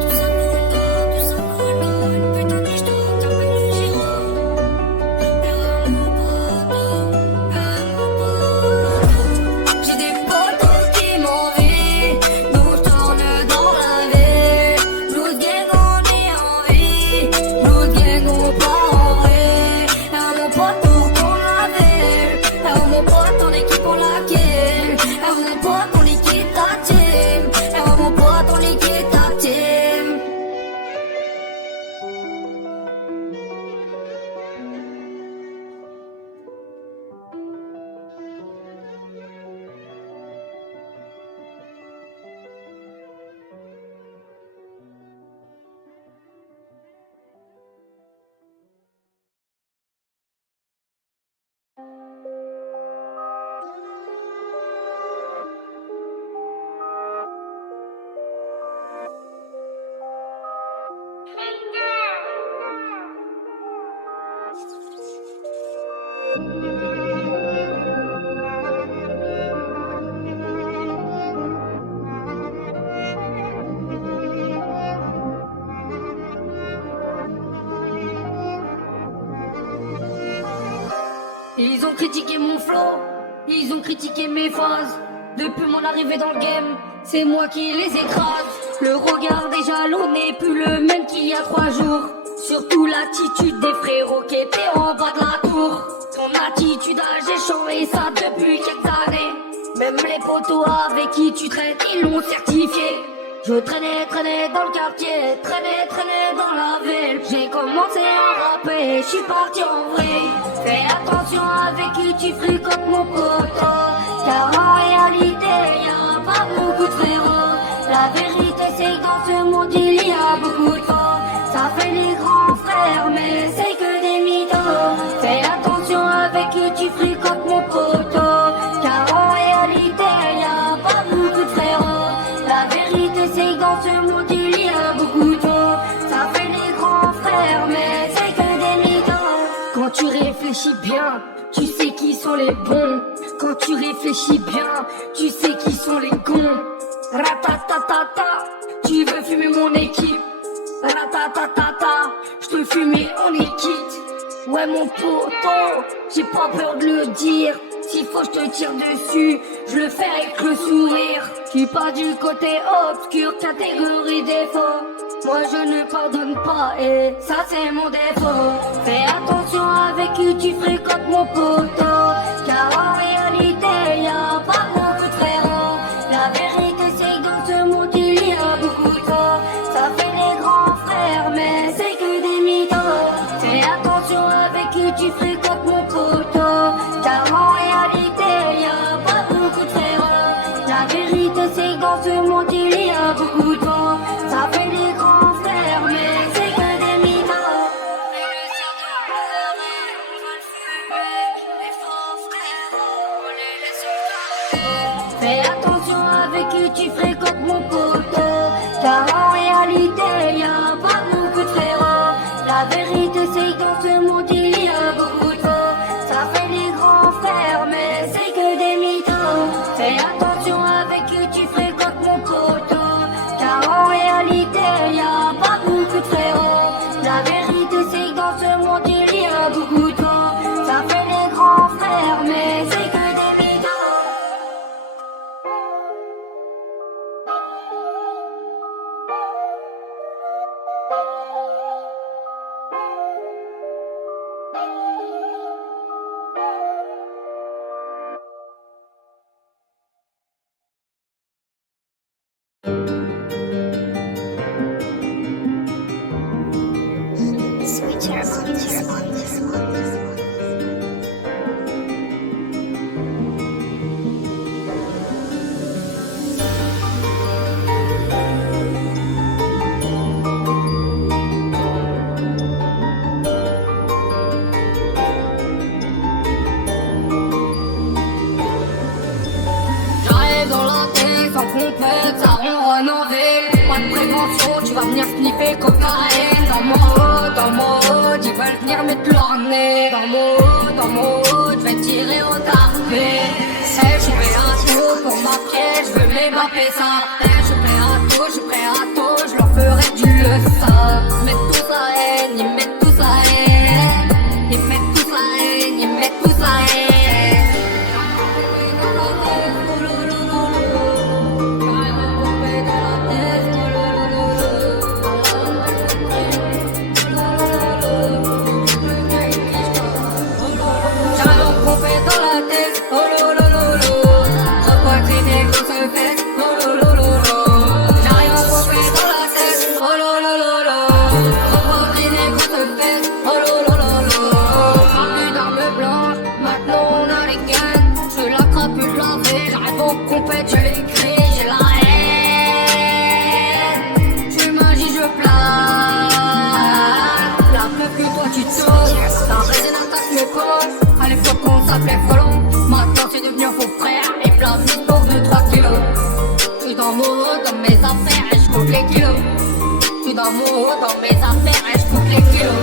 Tout ça mollo, une putain de j'te t'appelle le giro. Et mon poteau, j'ai des potos qui m'envient, nous je tourne dans la ville. Ils ont critiqué mon flow, ils ont critiqué mes phases. Depuis mon arrivée dans le game, c'est moi qui les écrase. Le regard des jaloux n'est plus le même qu'il y a 3 jours. Surtout l'attitude des frérots qui étaient en bas de la tour. Ton attitude a j'ai changé ça depuis quelques années. Même les potos avec qui tu traînes, ils l'ont certifié. Je traînais dans le quartier, traînais dans la ville. J'ai commencé à rapper, je suis parti en vrai. Fais attention avec qui tu fréquentes mon poteau, car en réalité y'a pas beaucoup de frérots. La vérité c'est que dans ce monde il y a beaucoup de faux. Ça fait les grands frères mais c'est que des mythos. Fais attention avec qui tu fréquentes mon poteau, car en réalité y'a pas beaucoup de frérots. La vérité c'est que dans ce monde il y a beaucoup de faux. Ça fait les grands frères mais c'est que des mythos. Quand tu réfléchis bien, tu sais qui sont les bons. Quand tu réfléchis bien, tu sais qui sont les cons. Ratatatata, tu veux fumer mon équipe. Ratatatata, je te fume et on est quitte. Ouais mon poteau, j'ai pas peur de le dire. S'il faut je te tire dessus, je le fais avec le sourire. Je suis pas du côté obscur, catégorie défaut. Moi je ne pardonne pas et ça c'est mon défaut. Fais attention avec qui tu fréquentes mon poteau, car en réalité y a pas beaucoup de frérots. La vérité c'est que dans ce monde il y a beaucoup de faux. Ça fait les grands frères mais c'est que des mythos. Fais attention avec qui tu fréquentes mon poteau, car en réalité y a pas beaucoup de frérots. La vérité c'est que dans ce monde il y a beaucoup de faux. Ça fait les grands frères mais c'est que des mythos. Fais attention avec qui tu fréquentes mon poteau, car en réalité y a pas beaucoup de frérots. La vérité c'est que dans ce monde il y a beaucoup de faux. Ça fait les grands frères mais c'est que des mythos. Fais attention avec qui tu fréquentes mon poteau, car en réalité y a pas beaucoup de frérots. La vérité c'est que dans ce monde il y a beaucoup de faux. Ça fait les grands frères mais c'est que des mythos. J'arrive dans la tête, sans compète, ça ronronne en ville. Pas de prévention, tu vas venir sniffer cocaïne. Dans mon hood, ils veulent venir mettre leur nez. Dans mon hood, je vais tirer au tarpé. Je suis prêt à tout pour ma pièce, je veux m'évaper ça. Je suis prêt à tout, je leur ferai du ça. Ils mettent tous la haine, ils mettent tous la haine. Ils mettent tous la haine, ils mettent tous la haine. À l'époque on s'appelait Frelon, maintenant c'est devenu un faux frère. Et plein de mythes pour 2-3 kilos. J'suis dans mon haut, dans mes affaires et j'compte les kilos. J'suis dans mon haut, dans mes affaires et j'compte les kilos.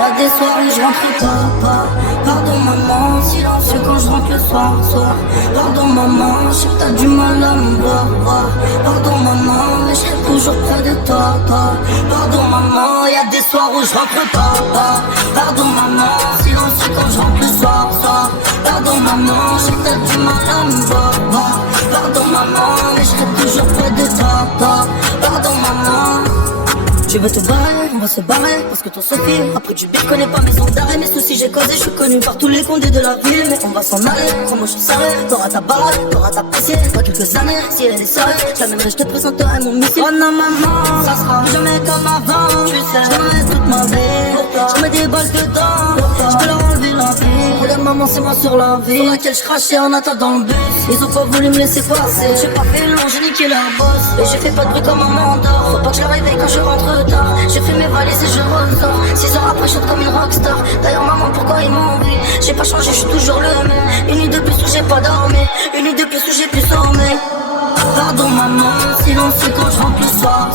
Y'a des soirs où je rentre pas. Pardon maman, silencieux quand je rentre le soir. Pardon maman, je sais que t'as du mal à me voir. Pardon maman, mais je serai toujours près de toi. Pardon maman, y'a des soirs où je rentre pas. Pardon maman, silencieux quand je rentre le soir. Pardon maman, je sais que t'as du mal à me voir. Pardon maman, mais je serai toujours près de toi. Pardon maman. Tu veux te barrer, on va se barrer, parce que ton Sophie, après du bif, connais pas maison d'arrêt, mes soucis j'ai causé, je suis connu par tous les condés de la ville, mais on va s'en aller, crois-moi je suis sérieux, t'auras ta barre, t'auras ta passier, dans quelques années, si elle est sérieuse, j'amènerai, je te présenterai mon missile. Oh non maman, ça sera jamais comme avant, tu sais, je reste toute ma vie, je mets des balles dedans, je peux leur enlever l'envie, regarde maman c'est moi sur la vie, sur laquelle je crachais en attendant le bus, ils ont pas voulu me laisser passer, j'ai pas fait long, j'ai niqué leur boss, et j'ai fait pas de bruit comme un mandor, faut pas que je la réveille quand je rentre. J'ai fait mes valises et je ressors 6 ans après je chante comme une rockstar. D'ailleurs maman pourquoi ils m'ont envie. J'ai pas changé, je suis toujours le même. Une nuit de plus où j'ai pas dormi. Une nuit de plus où j'ai pu sommeil. Pardon maman, silencieux quand je rentre le soir.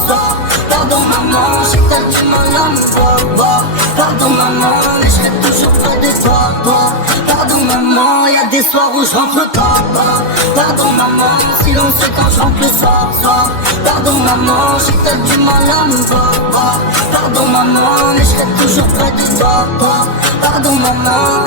Pardon maman, j'ai que t'as du mal à me voir. Pardon maman, mais je serai toujours près de toi. Pardon maman, y'a des soirs où je rentre pas. Pardon maman, silencieux quand je rentre le soir. Pardon maman, j'ai que t'as du mal à me voir. Pardon maman, mais je serai toujours près de toi. Pardon maman.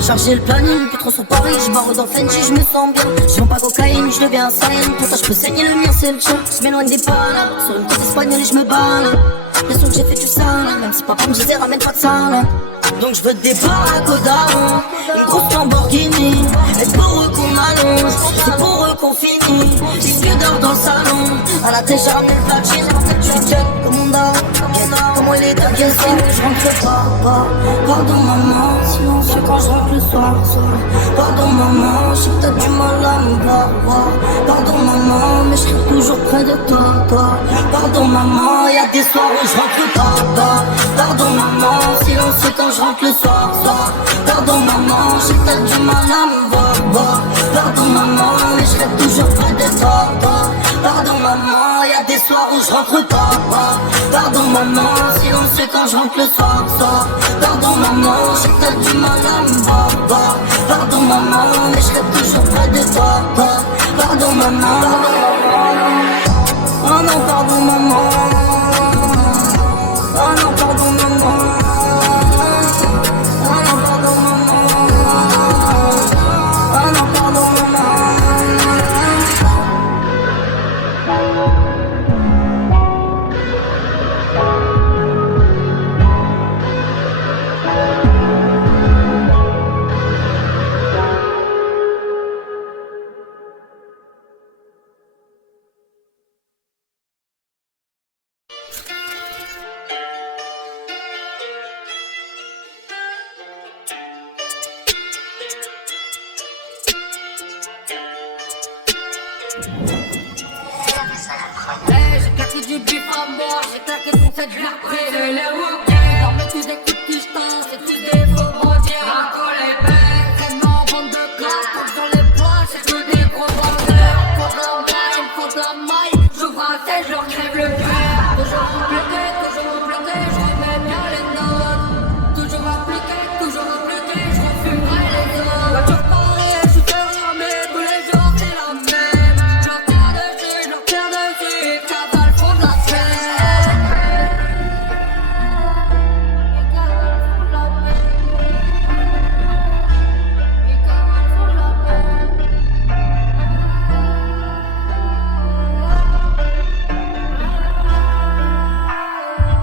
Chargé le planning, plus trop sur Paris, je barre dans Fenji, je me sens bien. Je vends pas cocaïne, je deviens un saïn. Pour ça je peux saigner, le mien c'est le tien. Je m'éloigne des palas, sur une côte espagnole et je me balade. Bien sûr que j'ai fait du sale, même si papa me disait ramène pas de sale. Donc je veux des baraques au daron, une grosse Lamborghini. Et pour eux qu'on allonge, c'est pour eux qu'on finit. Disque d'or dans le salon, à la tête j'ai ramené le platine. Je suis cut comme mon daron, comment il est dingue, je rentre pas. Pardon maman, silencieux quand je rentre le soir. Pardon maman, je sais que t'as du mal à me voir. Pardon maman, mais je serai toujours près de toi. Pardon maman, y'a des soirs où je rentre pas. Pardon maman, silencieux quand je rentre le soir. Pardon maman, je sais que t'as du mal à me voir. Pardon maman, mais je serai toujours près de toi. Pardon maman, y'a des soirs où je rentre pas. Pardon maman, silencieux quand je rentre le soir. Pardon maman, je sais que t'as du mal à me voir. Pardon maman, mais je serai toujours près de toi. Pardon maman. Oh non, pardon maman. Oh non, pardon maman. Oh non, pardon maman. Oh non, pardon maman. J'ai claqué du bif à mort, j'ai claqué ton set, je l'ai repris. C'est les week-ends, j'en mets tous des coups de picheton, c'est tous des faux mendiers. Encore les becs, tellement en vente de glace, comme sur les plages, c'est que des gros vendeurs. Faut de la maille, il me faut de la maille, j'ouvre un set, je leur crève le cœur. Toujours complété, je remets bien les notes. Toujours appliqué, je refumerai les autres. Voiture parée, je suis fermé, tous les jours c'est la même. Je leur tire dessus, cavale fond de la scène. Les cavales font de la peine. Les cavales font de la peine.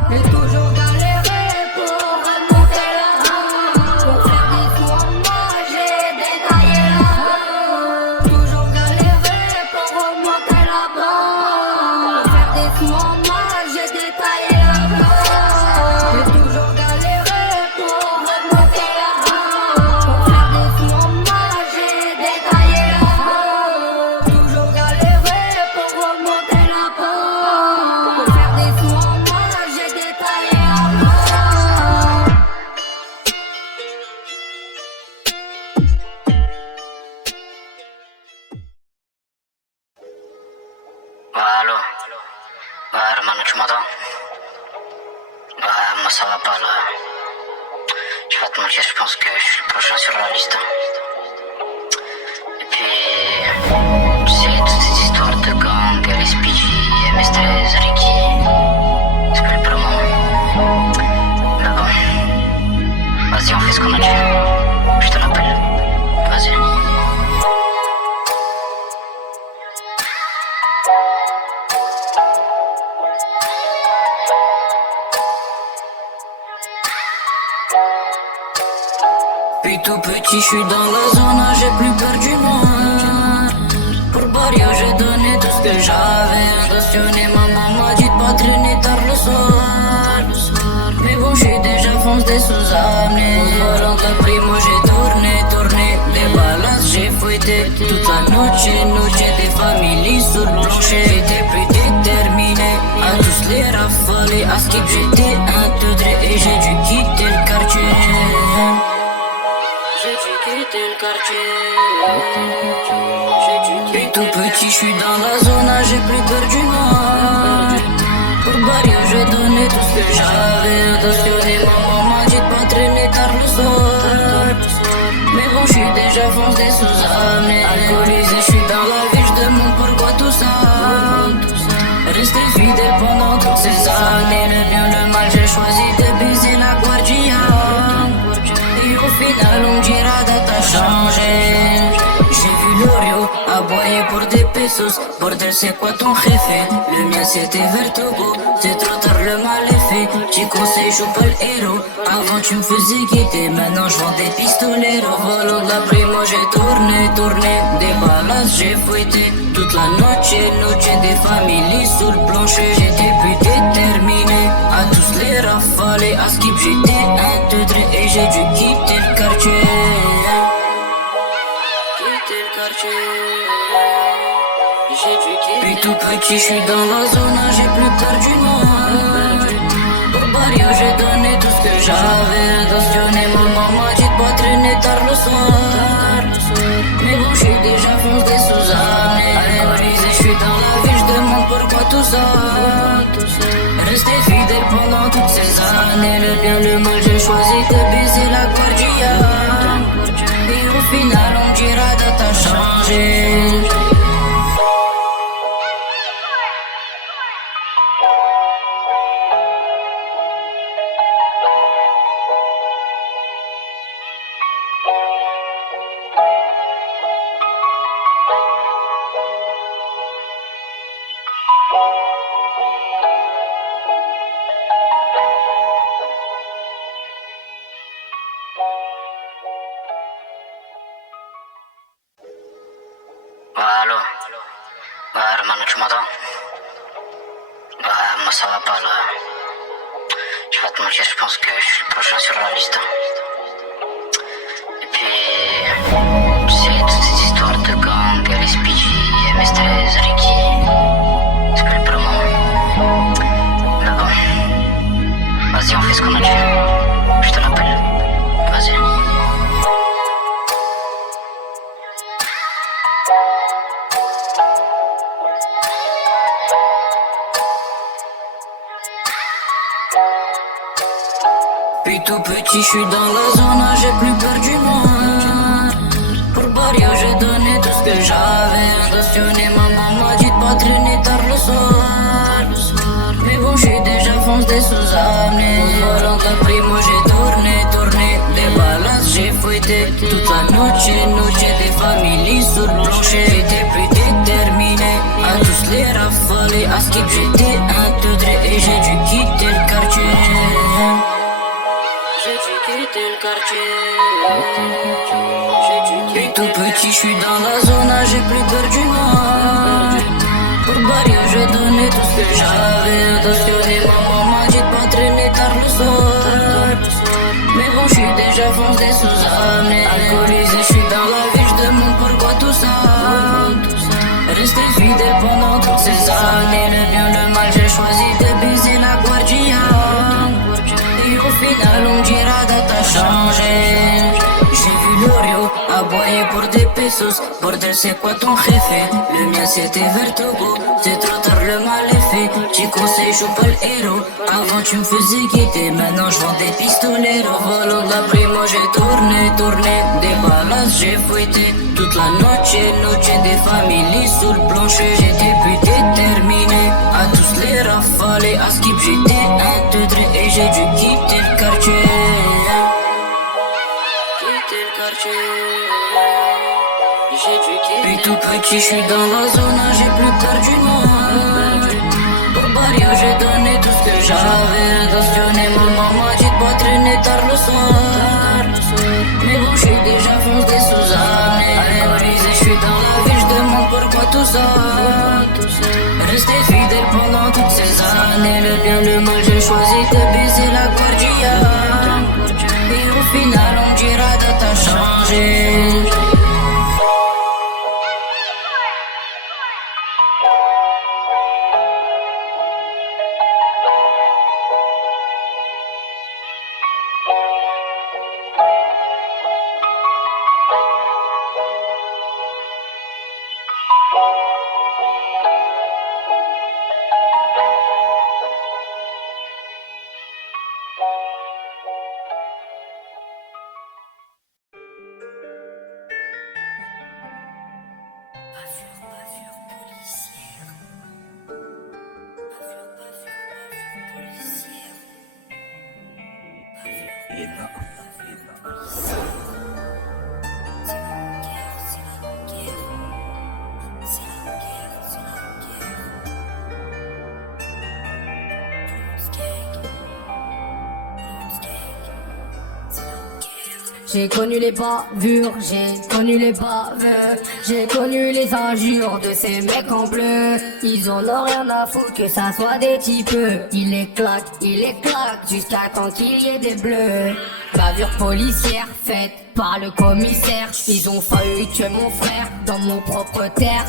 J'ai toujours galéré pour remonter là-haut. Pour faire des sous en moi, j'ai détaillé là-haut. Toujours galéré pour remonter là-bas. Pour faire des sous en moi, j'ai détaillé là-bas. J'ai toujours galéré pour remonter là-haut. Pour faire des sous en moi, j'ai détaillé là-bas. Toujours galéré pour remonter là-bas. Pour faire des sous en moi, j'ai détaillé là-bas. Allô? Ouais, hermano, tu m'entends? Ouais, moi ça va pas là. vais te mentir, je pense que je suis le prochain sur la liste. Et puis, tu sais, toutes ces histoires de gang, LSPJ, MS13, Ricky, c'est plus pour moi. Mais bon, vas-y, on fait ce qu'on a dit. Je te l'appelle. Vas-y. Puis tout petit, je suis dans la zone, j'ai plus peur du noir. Pour Barrio, j'ai donné tout ce que j'avais. Attentionné, maman m'a dit de pas traîner tard le soir. Mais bon, je suis déjà foncé sous amené. Au volant de primo, j'ai tourné. Des balances, j'ai fouetté. Toute la noche, des familles sous le plancher. J'étais plus déterminé à tous les rafaler. À skip, j'étais un teudré et j'ai dû quitter le quartier. J'ai dû quitter le quartier. Puis tout petit, je suis dans la zone, j'ai plus peur du noir. Pour Barrio, j'ai donné tout ce que j'avais. Attentionné, maman m'a dit de pas traîner tard le soir. Mais bon, je suis déjà foncé sous amené. Alcoolisé, je suis dans la vie, je demande pourquoi tout ça. Rester fidèle pendant toutes ces années. Le bien, le mal, j'ai choisi de baiser la guardia. Et au final on dira date a changé. J'ai vu l'Oreo aboyer pour des pesos. Bordel c'est quoi ton jefe? Le mien c'était Vertogo. C'est trop tard, le mal est fait. J'ai conseillé, je joue pas le héros. Avant tu me faisais quitter, maintenant je vends des pistolets. Au volant de la primo j'ai tourné. Des balances j'ai fouetté. Toute la noche, des familles sous le plancher. J'étais plus déterminé à tous les rafaler. À skip j'étais un teudré et j'ai dû quitter le quartier. J'ai dû quitter. Puis tout petit, je suis dans la zone, j'ai plus peur du noir. Pour Barrio, j'ai donné tout ce que j'avais. Attentionné, maman m'a dit de pas traîner tard le soir. Mais bon, je suis déjà foncé sous amené. Alcoolisé, je suis dans la vie, je demande pourquoi tout ça. Rester fidèle pendant toutes ces années. Le bien, le mal, j'ai choisi de baiser la guardia. Et au final, on dira date a changé. Allô? Hermano, tu m'entends? Moi ça va pas là. Je vais te mentir, je pense que je suis le prochain sur la liste. Et puis, tu sais, toutes ces histoires de gang, LSPJ, MS13, Ricky, c'est plus pour moi. Mais bon, vas-y, on fait ce qu'on a dit. Je te l'appelle. Vas-y. Puis tout petit, je suis dans la zone, j'ai plus peur du noir. Pour Barrio, j'ai donné tout ce que j'avais. Attentionné, maman m'a dit de pas traîner tard le soir. Mais bon, je suis déjà foncé sous amené. Au volant de la primo, j'ai tourné. Des balances, j'ai fouetté. Toute la noche, des familles sous le plancher. J'étais plus déterminé à tous les rafaler. À skip, j'étais un teudré et j'ai dû quitter le quartier. J'ai dû quitter le quartier. Puis tout petit, je suis dans la zone, j'ai plus peur du noir. Pour Barrio, j'ai donné tout ce que j'avais. Attentionné, maman m'a dit de pas traîner tard le soir. Mais bon, je suis déjà foncé sous amené. Alcoolisé, je suis dans la vie, je demande pourquoi tout ça. Rester fidèle pendant toutes ces années. Le bien, le mal, j'ai choisi de baiser la guardia. Et au final, on dira date a changé. J'ai vu l'Oreo aboyer pour des pesos. Bordel, c'est quoi ton jefe? Le mien c'était Vertogo. C'est trop tard, le mal est fait. petit conseil, je suis pas le héros. Avant tu me faisais quitter, maintenant je vends des pistolets. Au volant de la pluie, moi j'ai tourné. Des balances, j'ai fouetté toute la noche, des familles sous le plancher. J'étais plus déterminé à tous les rafaler. À skip, j'étais un degré et j'ai dû quitter le quartier. Puis tout petit, je suis dans la zone, j'ai plus peur du noir. Pour Barrio, j'ai donné tout ce que j'avais. Intentionné, maman m'a dit de pas traîner tard le soir. Mais bon, je suis déjà foncé sous années. Alcoolisé, je suis dans la vie, je demande pourquoi tout ça. Rester fidèle pendant toutes ces années. Le bien, le mal, j'ai choisi de baiser la guardia. Et au final, on dira de t'as changé. J'ai connu les bavures, j'ai connu les baveux, j'ai connu les injures de ces mecs en bleu. Ils en ont rien à foutre que ça soit des types. Ils les claquent jusqu'à temps qu'il y ait des bleus. Bavure policière faite par le commissaire. Ils ont failli tuer mon frère dans mon propre terre.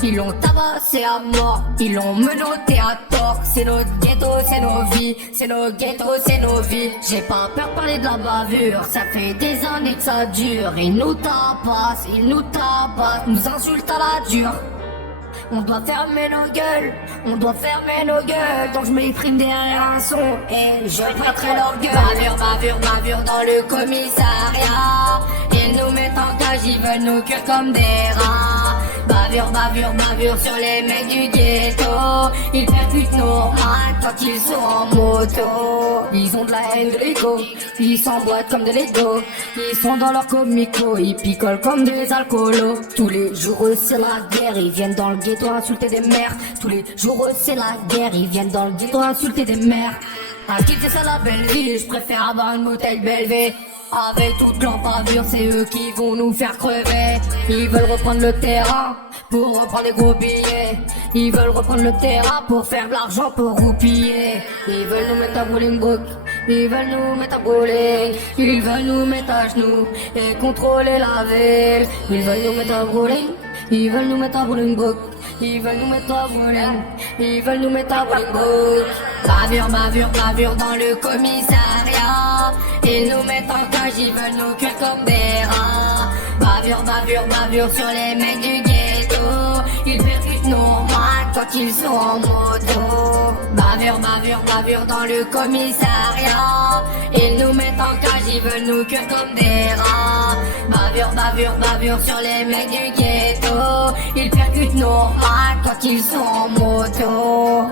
Ils l'ont tabassé à mort, ils l'ont menotté à tort. C'est notre ghetto, c'est nos vies, c'est nos ghettos, c'est nos vies. J'ai pas peur de parler de la bavure, ça fait des années que ça dure. Ils nous tabassent, nous insultent à la dure. On doit fermer nos gueules, donc je m'exprime derrière un son et je prêterai leur gueule. Bavure dans le commissariat. Ils nous mettent en cage, ils veulent nous cuire comme des rats. Bavure sur les mecs du ghetto. Ils percutent nos mains quand ils sont en moto. Ils ont de la haine de l'ego, ils s'emboîtent comme de l'ego. Ils sont dans leur comico, ils picolent comme des alcoolos. Tous les jours c'est la guerre, ils viennent dans le ghetto insulter des mères. Tous les jours c'est la guerre, ils viennent dans le ghetto insulter des mères. À quitter ça la belle vie, je préfère avoir une motel Belvé. Avec toute leur bavure, c'est eux qui vont nous faire crever. Ils veulent reprendre le terrain pour reprendre les gros billets. Ils veulent reprendre le terrain pour faire de l'argent pour roupiller. Ils veulent nous mettre à bowling brook, ils veulent nous mettre à bowling. Ils veulent nous mettre à genoux et contrôler la ville. Ils veulent nous mettre à bowling, ils veulent nous mettre à bowling brook. Ils veulent nous mettre à bowling, ils veulent nous mettre à bowling brook. Bavure dans le commissariat. Ils nous mettent en cage, ils veulent nous cuire comme des rats. Bavure sur les mecs du ghetto. Ils percutent nos mains quand ils sont en moto. Bavure dans le commissariat. Ils nous mettent en cage, ils veulent nous cuire comme des rats. Bavure sur les mecs du ghetto. Ils percutent nos mains quand ils sont en moto.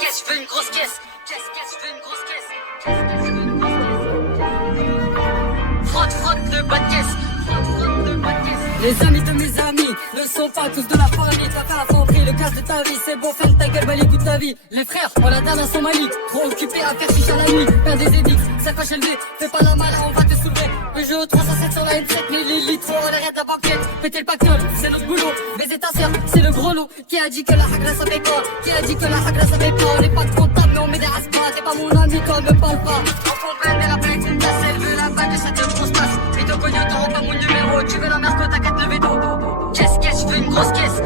Qu'est-ce, je veux une grosse caisse. Qu'est-ce, je veux une grosse caisse. Frotte le bas de caisse. Frotte le bas de caisse. Les amis de mes amis ne sont pas tous de la famille. Tu vas faire la fonderie, le casse de ta vie. C'est bon, ferme ta gueule, bah l'écoute ta vie. Les frères, on la dame à son mali. Trop occupé à faire chicha la nuit. Faire des édicts, ça coche élevé. Fais pas la malade, on va te soulever. Le jeu au 307 sur la M7 millilitres. Faut l'arrêt de la banquette. Péter le pactole, c'est notre boulot. Baiser ta sœur, c'est le gros lot. Qui a dit que la hagra ça paye pas? Qui a dit que la hagra ça paye pas? On est pas de comptable, mais on met des raspas. T'es pas mon ami, toi me parle pas. On comprend la plaque, une place, elle veut la bague, ça te grosse passe. Et ton cognon, t'auras pas mon numéro. Tu veux la merco, t'inquiète le veto. Qu'est-ce, je veux une grosse caisse.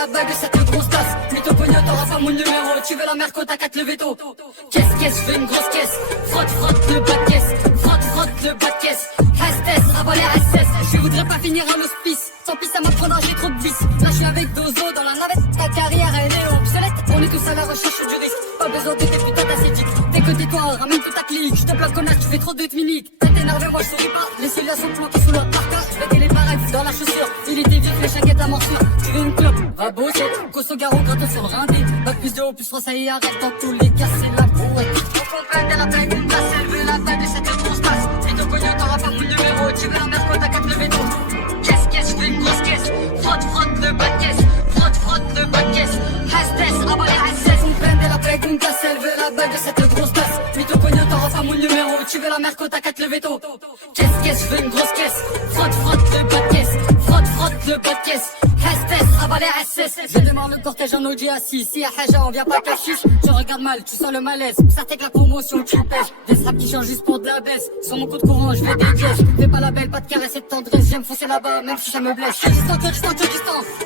la bague de cette grosse tasse. Mytho pognon, t'auras pas mon numéro. Tu veux la merco, t'as qu'à te lever tôt. Qu'est-ce, fais une grosse caisse. Frotte le bas de caisse. Frotte le bas de caisse. Hastess, avalé SS. Je voudrais pas finir en hospice. Tant pis, ça m'apprendra, j'ai trop de bis. Là, je suis avec Dozo dans la navette. Ta carrière, elle est obsolète. On est tous à la recherche du risque. Pas besoin de tes putains d'acétique. Dès que t'es toi, ramène toute ta clique. Je te bloque, connasse, tu fais trop de mimiques. T'es énervé, moi, je souris pas. Les cils sont plantés sous l'autre parka. Je vais les pareils dans la chaussure. Il était vif, les chaquettes la morsure. Tu veux une clope, va bosser. Gosso Garo, gratos sur le rinté. Bac plus de haut, plus France, ça y arrête. Dans tous les cas, c'est la brouette. On comprend de la blague, une place, elle veut la bague de cette grosse tasse. Mytho pognon, t'auras pas mon numéro. Tu veux la merco, t'as qu'à te lever tôt. Qu'est-ce, fais une grosse caisse. Frotte le bas de caisse. Frotte le bas de caisse. Hastess, abalé SS. On peine de la blague, une place, elle veut la bague de cette grosse tasse. Mytho pognon, t'auras pas mon numéro. Tu veux la merco, t'as qu'à te lever tôt. Qu'est-ce, fais une grosse caisse. Frotte le bas de caisse. Frotte le bas de caisse. Hastess, abalé SS. Je démarre le cortège en OG assis. Si y'a Haja, on vient pas cachiche. Je regarde mal, tu sens le malaise. Ça t'est que la promotion, tu pêches. Des straps qui changent juste pour de la baisse. Sur mon coup de courant, je vais des pièges. Fais pas la belle, pas de caresse et de tendresse. J'aime foncer là-bas, même si ça me blesse. Distant.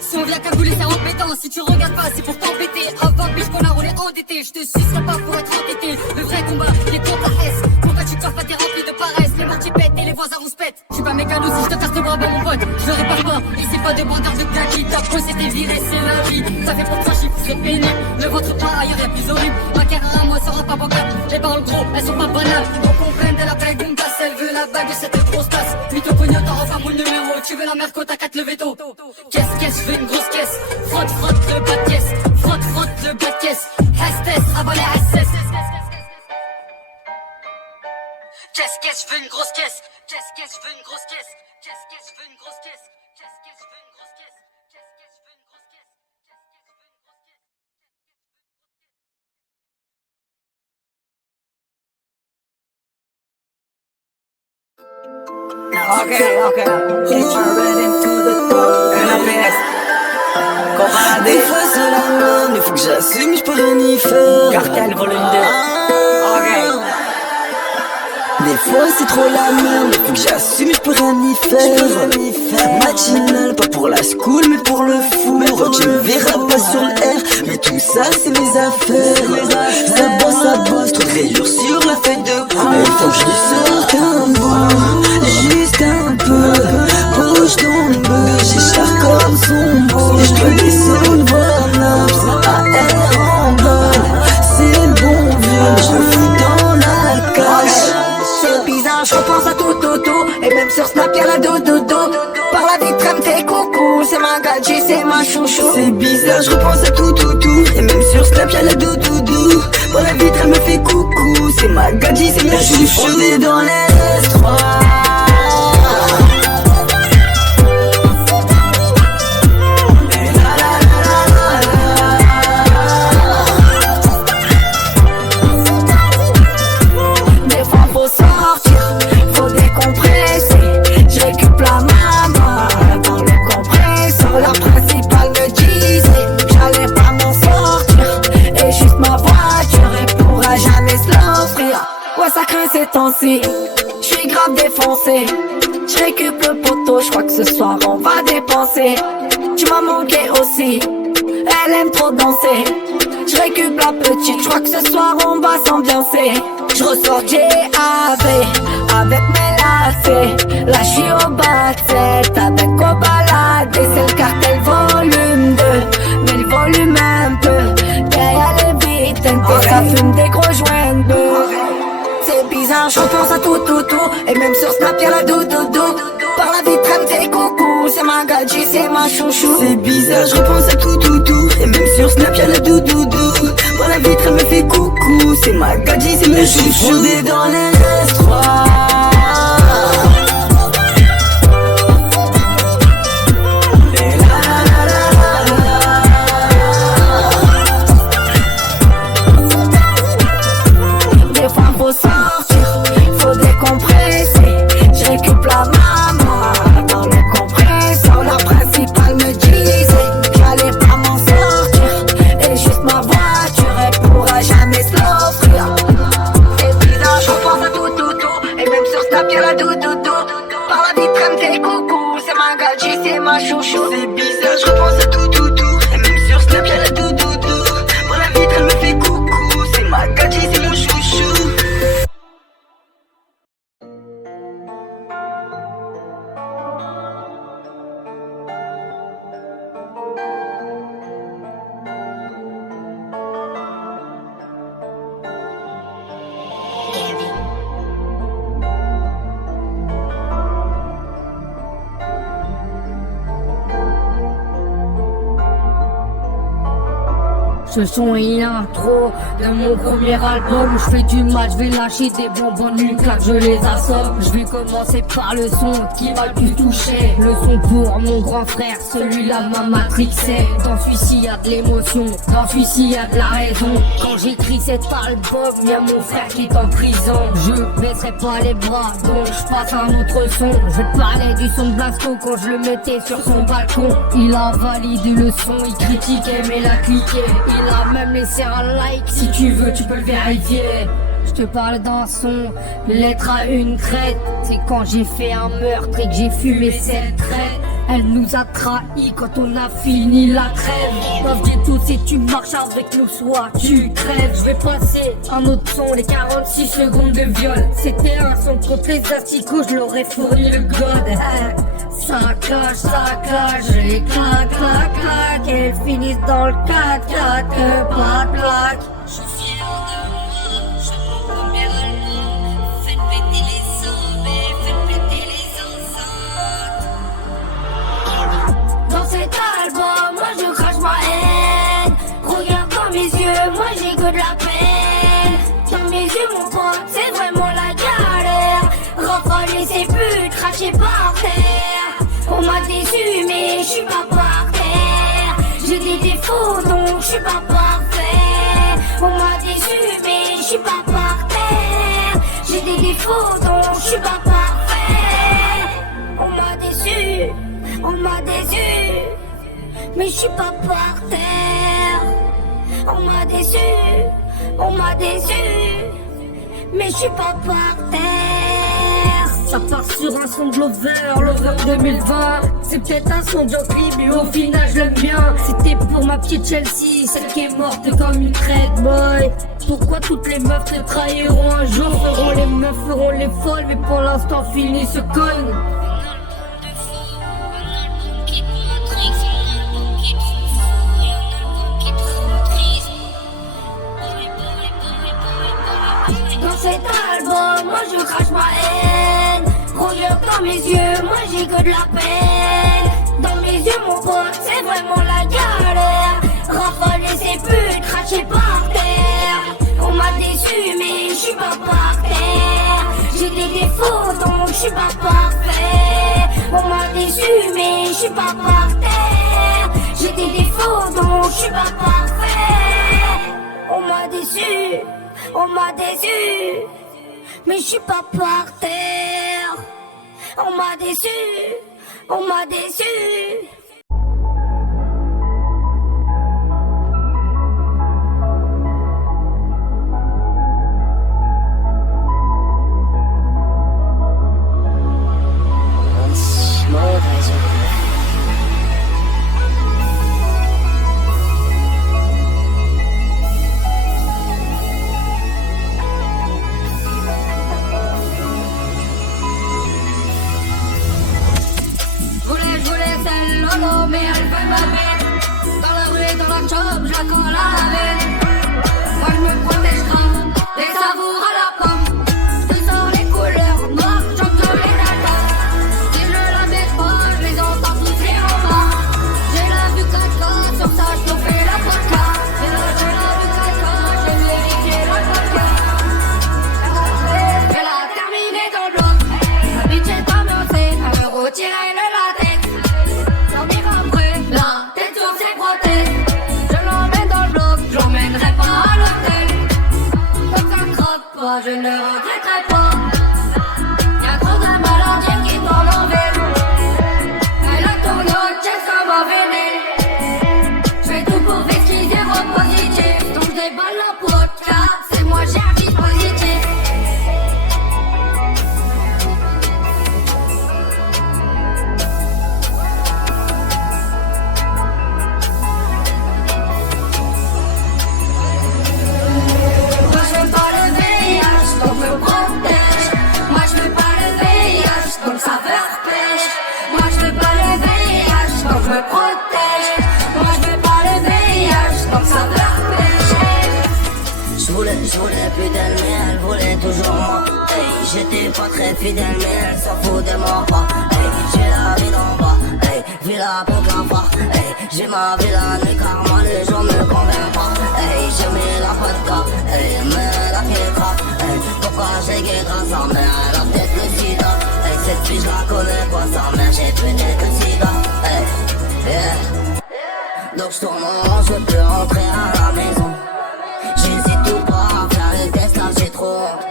Si on vient cabouler, c'est embêtant. Si tu regardes pas, c'est pour t'embêter. Avant, biche qu'on a roulé endetté. Je te sucerai pas pour être entêté. Le vrai combat, il est contre la S. Pourquoi tu coffres pas, t'es rempli de paresse. Les mortiers pètent et les voisins rouspètent. Je suis pas mécano si je te casse le bras, mon pote. Je le répare pas. Ici, pas de bandeur de kaki. Ta peau, c'était viré, c'est la vie. Ça fait pour 3 chiffres, c'est pénible. Le ventre pas ailleurs, y'a plus horrible. Ma carrière à moi sera pas bancable. Les paroles gros, elles sont pas banales. Donc on peine de la blague, une tasse. Elle veut la bague de cette grosse tasse. Mytho pognon, t'auras pas mon numéro. Tu veux la merco, t'as qu'à te lever tôt. Qu'est-ce, fais une grosse caisse. Frotte le bas de caisse. Frotte le bas de caisse. Hastess, avalé SS. Qu'est-ce, fais une grosse caisse. Qu'est-ce, fais une grosse caisse. Qu'est-ce, fais une grosse caisse. Qu'est-ce, fais une grosse caisse. Qu'est-ce, fais une grosse caisse. Okay. Get you ready to the top. NAPS. Comparé. Des fois c'est la merde, mais faut que j'assume, j'peux rien y faire. Cartel volume 2. Ok. Des fois c'est trop la merde, mais faut que j'assume, j'peux rien y faire. Matinal, pas pour la school, mais pour le four. Tu me verras pas sur l'air, mais tout ça c'est mes affaires. Ça bosse, trop de rayures sur la feuille de bois. Il faut que je sorte un bout, juste un peu. Bouge ton bœuf, j'ai cher comme son beau. J'peux descendre voir l'abs, AR en bas. C'est le bon vieux, mais j'me fous dans la cache. C'est bizarre, je repense à tout, et même sur Snap y'a la dodo. Par la vitre elle me fait coucou, c'est ma gadget, c'est ma chouchou. C'est bizarre, je repense à tout, et même sur Snap y'a la doudou. Par la vitre elle me fait coucou, c'est ma gadget, c'est ma chouchou. On est dans les S3. Ces temps-ci, j'suis grave défoncé. J'récup le poteau, j'crois que ce soir on va dépenser. Tu m'as manqué aussi, elle aime trop danser. J'récup la petite, j'crois que ce soir on va s'ambiancer. J'ressors JAV avec mes lacets. Là j'suis au bas de tête avec au balade. Et c'est le cartel volume 2, mais le volume un peu. Derrière les vitres, ça fume des gros joints de bœuf. C'est bizarre, je repense à tout, et même sur Snap y'a la dodo. Par la vitre elle me fait coucou, c'est ma gadget, c'est ma chouchou. C'est bizarre, je repense à tout, et même sur Snap y'a la dodo. Par la vitre elle me fait coucou, c'est ma gadget, c'est ma chouchou. On est dans les S3. Faut décompresser, j'récup la maman dans le compresseur. La principale me disait j'allais pas m'en sortir. Et juste ma voiture, elle pourra jamais se l'offrir. Et bizarre, je repense à tout, et même sur Snap y'a la dodo. Par la vitre elle me fait coucou, c'est ma gadget, c'est ma chouchou. C'est bizarre, je repense à tout, et même Ce son est l'intro de mon premier album. Je fais du mal, je vais lâcher des bonbons d'une claque, je les assomme. Je vais commencer par le son qui m'a le plus touché. Le son pour mon grand frère, celui-là m'a matrixé. Dans celui-ci y'a de l'émotion, dans celui-ci y'a de la raison. Quand j'écris cet album, y'a mon frère qui est en prison. Je baisserai pas les bras, donc je passe à un autre son. Je vais te parler du son de Blasco quand je le mettais sur son balcon. Il a validé le son, il critiquait mais l'a cliqué. Il a même laissé un like, si tu veux tu peux le vérifier. Je te parle d'un son, lettre à une crête. C'est quand j'ai fait un meurtre et que j'ai fumé cette traite. Elle nous a trahis quand on a fini la trêve. Peuvent dire tout si tu marches avec nous, soit tu crèves. Je vais passer un autre son, les 46 secondes de viol. C'était un son contre les asticots, je leur ai fourni le god. Ça clash, et clac, clac, clac. Et elles finissent dans le 4-4, pas de plaque. Je suis fier de moi, je fais mon premier album. Faites péter les sommets, faites péter les enceintes. Dans cet album, moi je crache ma haine. Regarde dans mes yeux, moi j'ai que de la peine. Dans mes yeux mon pote, c'est vraiment la galère. Rafaler ses buts, cracher par terre. On m'a déçu mais je suis pas par terre. J'ai des défauts donc je suis pas parfait. On m'a déçu mais je suis pas par terre. J'ai des défauts donc je suis pas parfait. On m'a déçu mais je suis pas par terre. On m'a déçu mais je suis pas par terre. Ça part sur un son de Lover 2020. C'est peut-être un son de Jockey, mais au final je l'aime bien. C'était pour ma petite Chelsea, celle qui est morte comme une traite boy. Pourquoi toutes les meufs te trahiront un jour? Feront les meufs, feront les folles, mais pour l'instant fini ce con. Dans cet album, moi je crache ma haine. Regarde dans mes yeux, moi j'ai que de la peine. Dans mes yeux mon pote, c'est vraiment la galère. Rafaler ses buts, cracher par terre. On m'a déçu mais je suis pas par terre. J'ai des défauts donc je suis pas parfait. On m'a déçu mais je suis pas par terre. J'ai des défauts donc je suis pas parfait. On m'a déçu mais je suis pas par terre. On m'a déçu. Mais elle veut ma bête. Dans la rue et dans la job, je la colle à la veine. Moi je me protège grave et savoure à la pomme. Je sors les couleurs noires, j'entends les attaques. Si je la mets pas, je les entends pousser en bas. J'ai la vue 4K, sur ça je fais la vodka. J'ai la vue 4K, j'ai vérifié la vodka. Je la terminée dans le bloc. La bitch est ambiancée, elle veut retirer le latex. La tête sur ses prothèses. Je l'emmène dans le bloc, je l'emmènerai pas à l'hôtel. Comme ça craque pas, je ne regretterai pas. Y'a trop de maladies qui tournent en veine. Elle a tourné au chest comme un véné. J'fais tout pour esquiver vos positifs. Donc j'déballe la vodka, c'est moi j'ai un dispositif. Je voulais plus d'elle mais elle voulait toujours moi. Hey, j'étais pas très fidèle mais elle s'en fout de moi pas. Hey, j'ai la vie d'en bas, hey, villa pour la part. Hey, j'ai ma villa, mais car moi les gens me convainquent pas. j'ai mis la vodka, mais la piedra, pourquoi j'ai guédra sa mère, elle a peut-être le sida, cette fille je la connais pas, sa mère j'ai peut-être le sida, donc je tourne en rond, je peux rentrer à la maison. J'hésite tout pas à faire le test, là j'ai trop honte.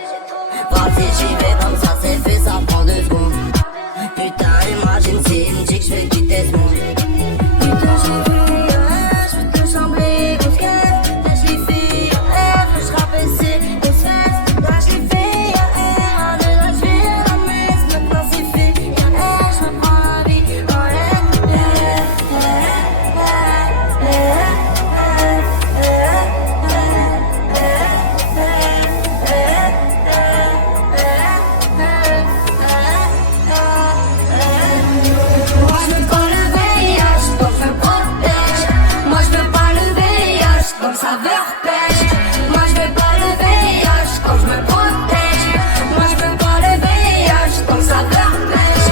Vas-y j'y vais comme ça c'est fait, ça prend 2 secondes. Putain imagine si il me dit que je vais quitter ce monde. Putain j'ai vu, je veux te chambrer, grosse caisse. Là je l'ai fait, je rabaissais les fesses. Là je l'ai fait, là je vais à la messe. Maintenant c'est fait, je me prends la vie en Moi je veux pas le VIH, donc je me protège. Moi je veux pas le VIH, comme saveur pêche. Moi je veux pas le VIH, quand je me protège. Moi je veux pas le VIH, comme saveur pêche.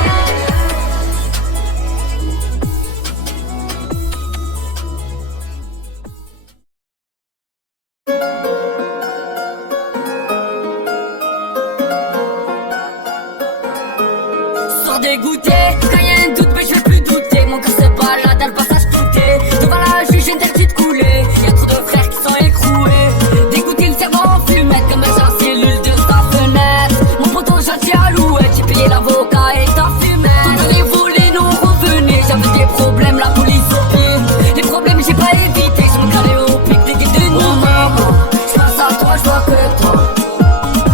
Soir dégoûté, quand y'a un doute mais je vais plus douter. Mon cœur se balade dans le passage touté. Devant la juge interdit de couler. Y'a trop de frères qui sont écroués. Dégoûté le cerveau en fumette comme un cellule de sa fenêtre. Mon poteau gentil alouette, j'ai payé l'avocat et ta fumette. Quand les volés non revenez, j'avais des problèmes, la police au pied. Les problèmes j'ai pas évité, je me calais au pic des guides de nuit. Oh maman, j'pense à toi, j'vois que toi.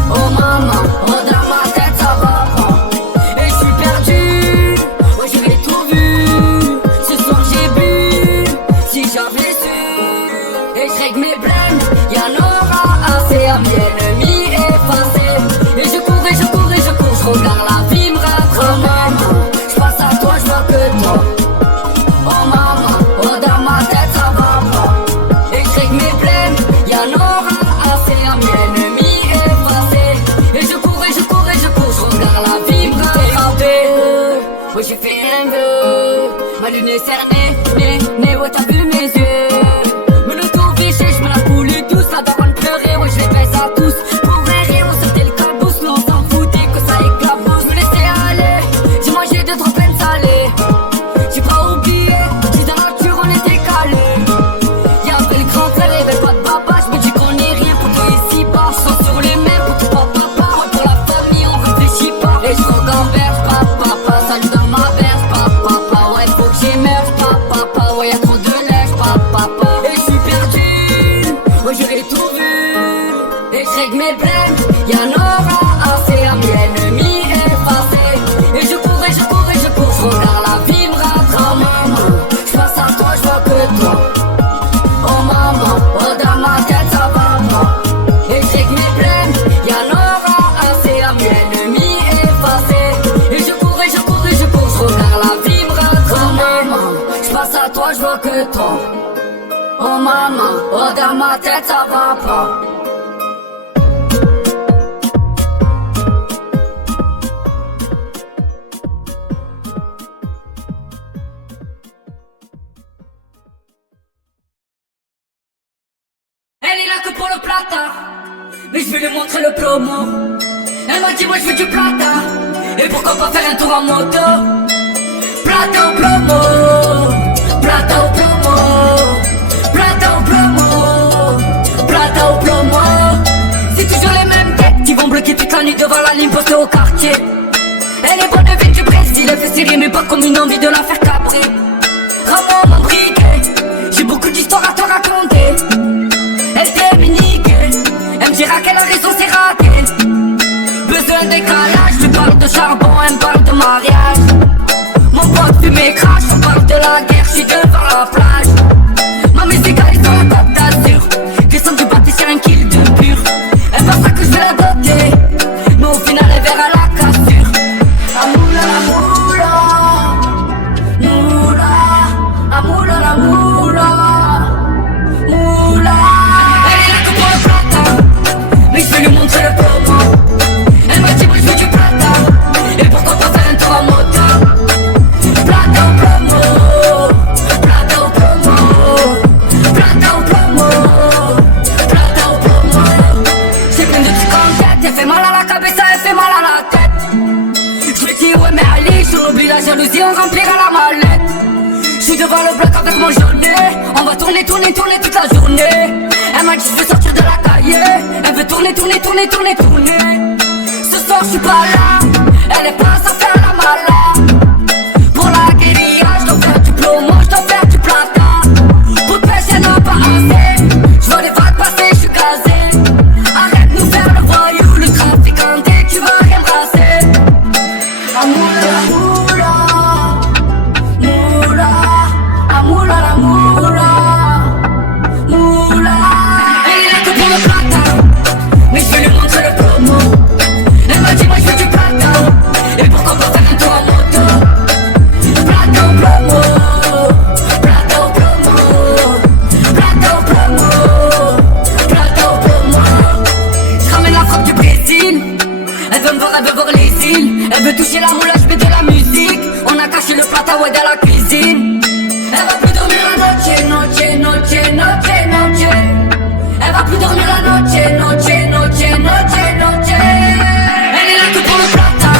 Oh maman, oh dans ma tête ça va pas. Et je suis perdu, ouais j'avais tout vu. Ce soir j'ai bu, si j'avais su. Et je règle mes blèmes, y'en aura assez à mes ennemis effacés. Et je cours et je cours et je cours, je regarde la vie me rattrape. Maman, je passe à toi, je vois que toi. Oh maman, oh dans ma tête ça va pas. Et je règle mes blèmes, y'en aura assez à mes ennemis effacés. Et je cours et je cours et je cours, je regarde la vie me rattraper. Ouais j'ai fait un vœu, ma lune est cernée, ouais t'as vu mes yeux. Me le tour biché, je me la coule douce, la daronne pleurer, ouais je les baisse à tous. Pour rire, on sortait le cabousse, nous on s'en foutait que ça éclabousse. Je me laissais aller, j'ai mangé 2-3 peines salées. J'ai pas oublié, j'ai dans la nature on était calés. Y'avait le grand frère, y'avait pas de papa, je me dis qu'on est rien pour toi ici bas. Je sens sur les mers pour tout papa, ouais pour la famille on réfléchit pas. Et je roule en verge, papa, salut dans ma verge, papa, ouais faut que j'émerge, papa, ouais y'a trop de neige, papa. Et je suis perdu, ouais j'aurais tout vu. Et je règle mes blèmes, y'en aura assez à mes ennemis effacés. Et je cours et je cours et je cours, je regarde la vie me rattrape. Maman, je passe à toi, je vois que toi. Oh maman, oh dans ma tête ça va pas. Et je règle mes blèmes, y'en aura assez à mes ennemis effacés. Et je cours et je cours et je cours, je regarde la vie me rattrape. Maman, je passe à toi, je vois que toi. Oh maman, oh dans ma tête ça va pas. Elle est là que pour le plata, mais je vais lui montrer le promo. Elle m'a dit moi je veux du plata, et pourquoi pas faire un tour en moto. Plata au promo, plata au promo, plata au promo, plata au promo. C'est toujours les mêmes têtes qui vont bloquer toute la nuit devant la ligne postée au quartier. Elle est bonne de vie du Brésil, elle fait serrer mais pas comme une envie de la faire cabrer. Rends-moi mon briquet, j'ai beaucoup d'histoires à te raconter. Elle t'aime niquer, elle me dira qu'elle a raison, c'est raté. Besoin de décalage, tu parles de charbon, elle me parle de mariage. Mon pote fume et crache, on parle de la guerre, je suis devant la plage. Ma musique elle est dans la Côte d'Azur, descend du bateau sur un kill de pur. Elle pense pas que je vais la doter, mais au final elle verra la cassure. Amoula la moula, moula, amoula la moula, moula. Elle est là que pour le plata, mais je vais lui montrer le comment. Elle m'a dit moi je veux du plata, et pourquoi pas faire un tour en moto. Plata au plomo, plata au plomo, plata au plomo, devant le bloc avec mon journée. On va tourner, tourner, tourner toute la journée. Elle m'a dit je veux sortir de la cahier. Elle veut tourner, tourner, tourner, tourner, tourner. Ce soir je suis pas là. Elle est pas à faire la malade. Pour la guérilla, je dois faire du plomo, je dois faire du plata. Pour te pêcher, n'a pas assez. Je vois les vagues passer, je suis gazé. Arrête de nous faire le voyou, le trafiquant, dès que tu vas rien brasser. Amoula, moula, moula, amoula, la moula, moula. Elle est là que pour le plata, mais je vais lui montrer le promo. Elle m'a dit moi je veux du plata, et pourquoi pas faire un tour en moto. Plata au promo, plata au promo, plata au promo, plata au promo. Je ramène la frappe du Brésil. Elle veut me voir, elle veut voir les îles. Elle veut toucher la moula, je mets de la musique. On a caché le plata, ouais, dans la cuisine. Elle va plus dormir la noche, noche, noche, noche, noche. Elle va plus dormir la noche, noche, noche, noche, noche. Elle est là que pour le plata,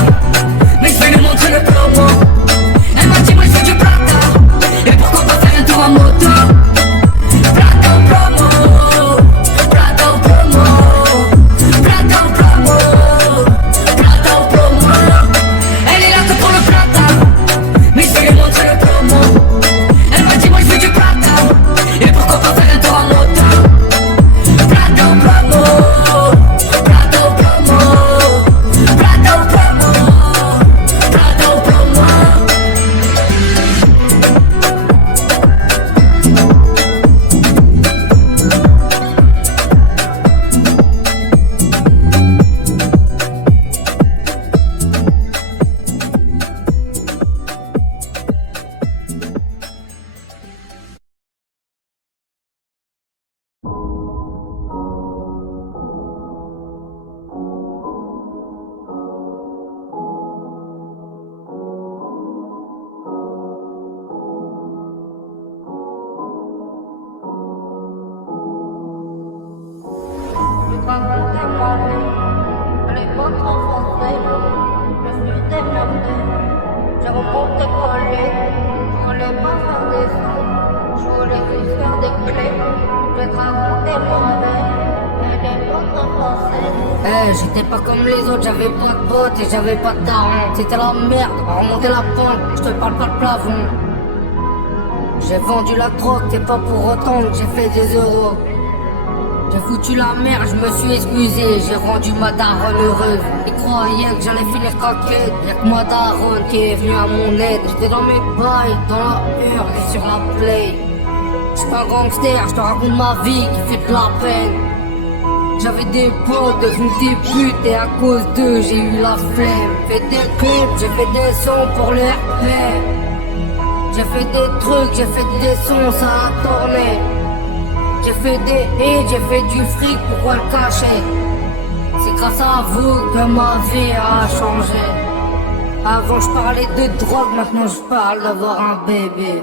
mais je vais lui montrer le promo. Elle m'a dit moi je veux du plata, et pourquoi pas faire un tour en moto. Plata au promo, plata au promo, plata au promo, plata au promo. Elle est là que pour le plata, mais je vais lui montrer le promo. Elle m'a dit moi je veux du plata, et pourquoi pas faire un tour en moto. Plata au promo, plata au promo, plata au promo, plata au promo. J'ai pas compté ma vie, elle est pas trop forcée. Je suis démerdé, j'ai remonté collé. Je voulais pas faire des sons, je voulais juste faire des clés. Je vais te raconter ma vie, elle est pas trop forcée. J'étais pas comme les autres, j'avais pas de potes et j'avais pas de daron. C'était la merde, on va remonter la pente, je te parle pas de plafond. J'ai vendu la drogue, c'est pas pour autant que j'ai fait des euros. J'ai foutu la merde, je me suis excusé, j'ai rendu ma daronne heureuse. Ils croyaient que j'allais finir coquette, y'a que ma daronne qui est venue à mon aide. J'étais dans mes bails, dans la hurle et sur la play. J'suis pas un gangster, j'te raconte ma vie qui fait de la peine. J'avais des potes devenus des putes et à cause d'eux j'ai eu la flemme. Fait des clips, j'ai fait des sons pour le RP. J'ai fait des trucs, j'ai fait des sons, ça a tourné. J'ai fait des hits, j'ai fait du fric, pourquoi le cacher? C'est grâce à vous que ma vie a changé. Avant je parlais de drogue, maintenant je parle d'avoir un bébé.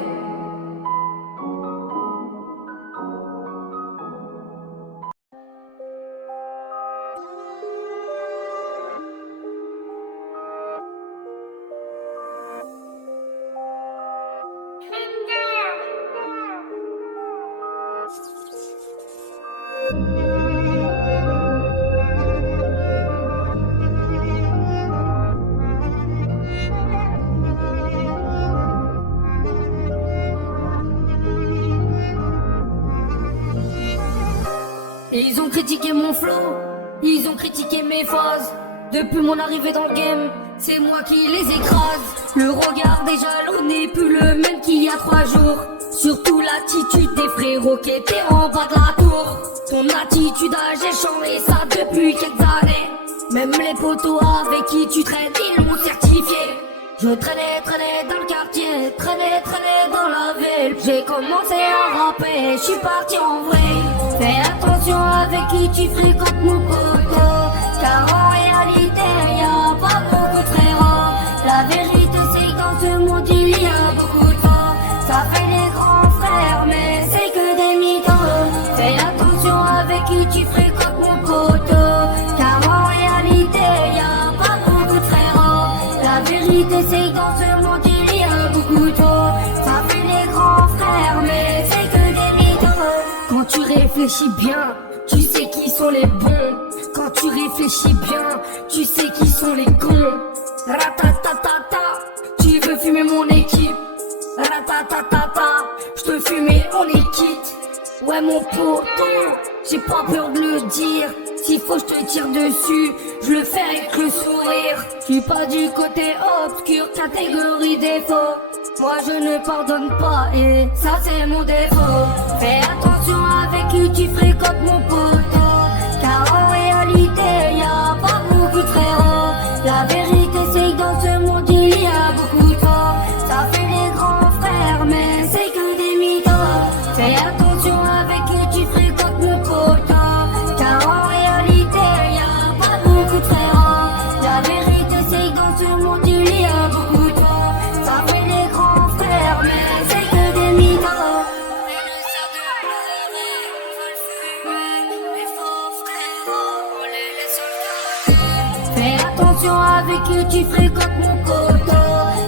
Ils ont critiqué mon flow, ils ont critiqué mes phases. Depuis mon arrivée dans le game, c'est moi qui les écrase. Le regard des jaloux n'est plus le même qu'il y a 3 jours. Surtout l'attitude des frérots qui étaient en bas de la tour. Ton attitude a j'ai changé ça depuis quelques années. Même les potos avec qui tu traînes, ils l'ont certifié. Je traînais dans le quartier, traînais dans la ville. J'ai commencé à rapper, je suis parti en vrai. Fais attention avec qui tu fréquentes mon poteau, car en réalité y'a pas beaucoup de frérots. La vérité c'est que dans ce monde il y a beaucoup de faux. Ça fait des grands frères mais c'est que des mythos. Fais attention avec qui tu fréquentes mon poteau, car en réalité y'a pas beaucoup de frérots. La vérité c'est que dans ce monde il y a beaucoup de faux. Ça fait des grands réfléchis bien, tu sais qui sont les bons. Quand tu réfléchis bien, tu sais qui sont les cons. Ratatatata, tu veux fumer mon équipe. Ratatatata, je te fumer, on est quitte. Ouais mon poteau, j'ai pas peur de le dire. S'il faut je te tire dessus, je le fais avec le sourire. Je suis pas du côté obscur, catégorie défaut. Moi je ne pardonne pas et ça c'est mon défaut. Fais attention avec qui tu fréquentes mon poteau, car en réalité y a pas beaucoup de frérots. La vérité c'est que dans ce monde il y a beaucoup de faux. Ça fait les grands frères mais c'est que des mythos. Fais attention avec qui tu fréquentes mon poteau, car en réalité y a pas beaucoup de frérots. La vérité c'est que dans ce monde il y a beaucoup de faux. Ça fait les grands frères mais c'est que des mythos. Fais attention avec qui tu fréquentes mon poteau,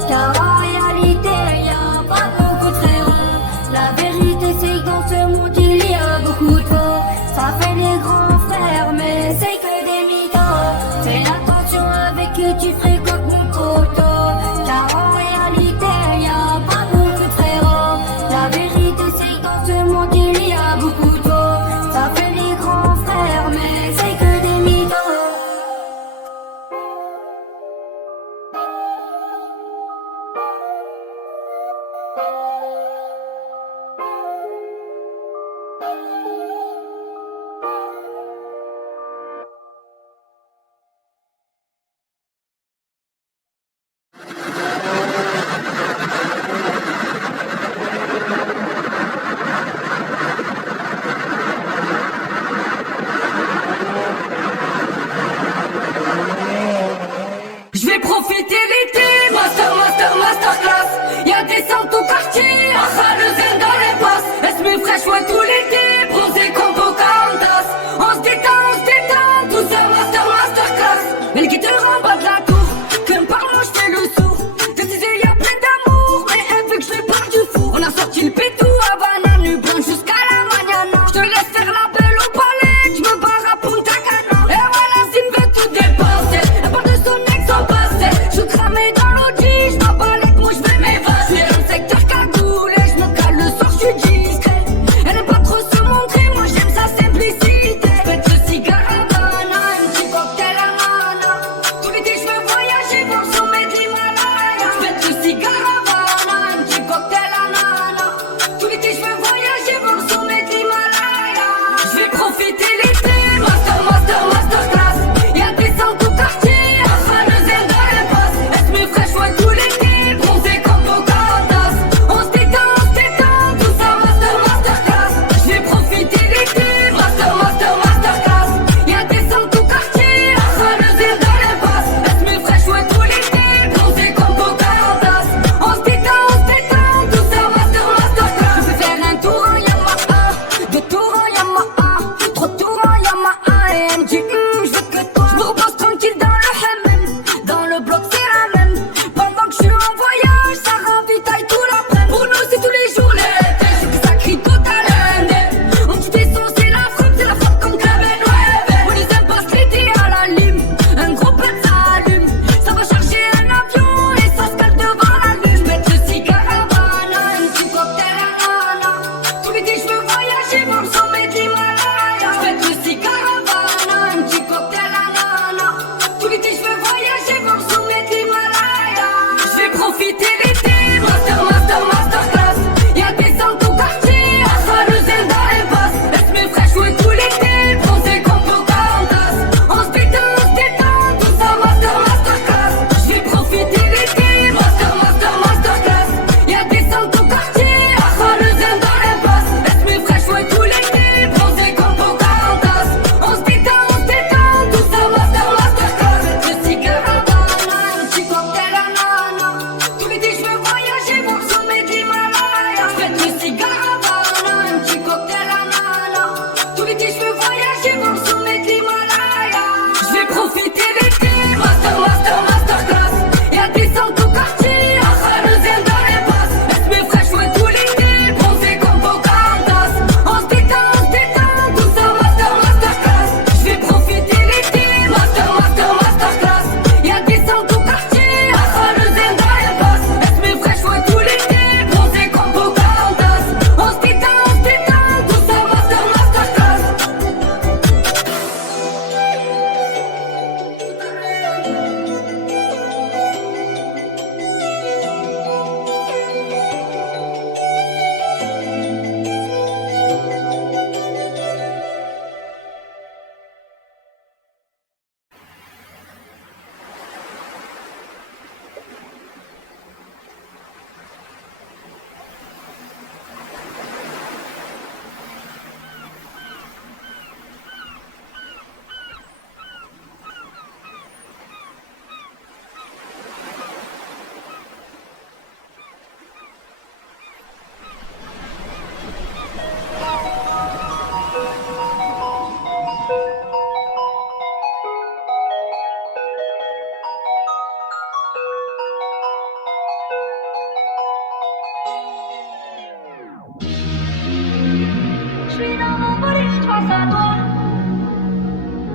car en réalité y a pas beaucoup de frérots. La vérité c'est que dans ce monde il y a beaucoup de faux. Ça fait les grands frères mais c'est que des mythos. Fais attention avec qui tu fréquentes mon poteau, car en réalité y a pas beaucoup de frérots. La vérité c'est que dans ce monde il y a beaucoup de faux. Ça fait les grands frères mais c'est que des mythos. pense à toi.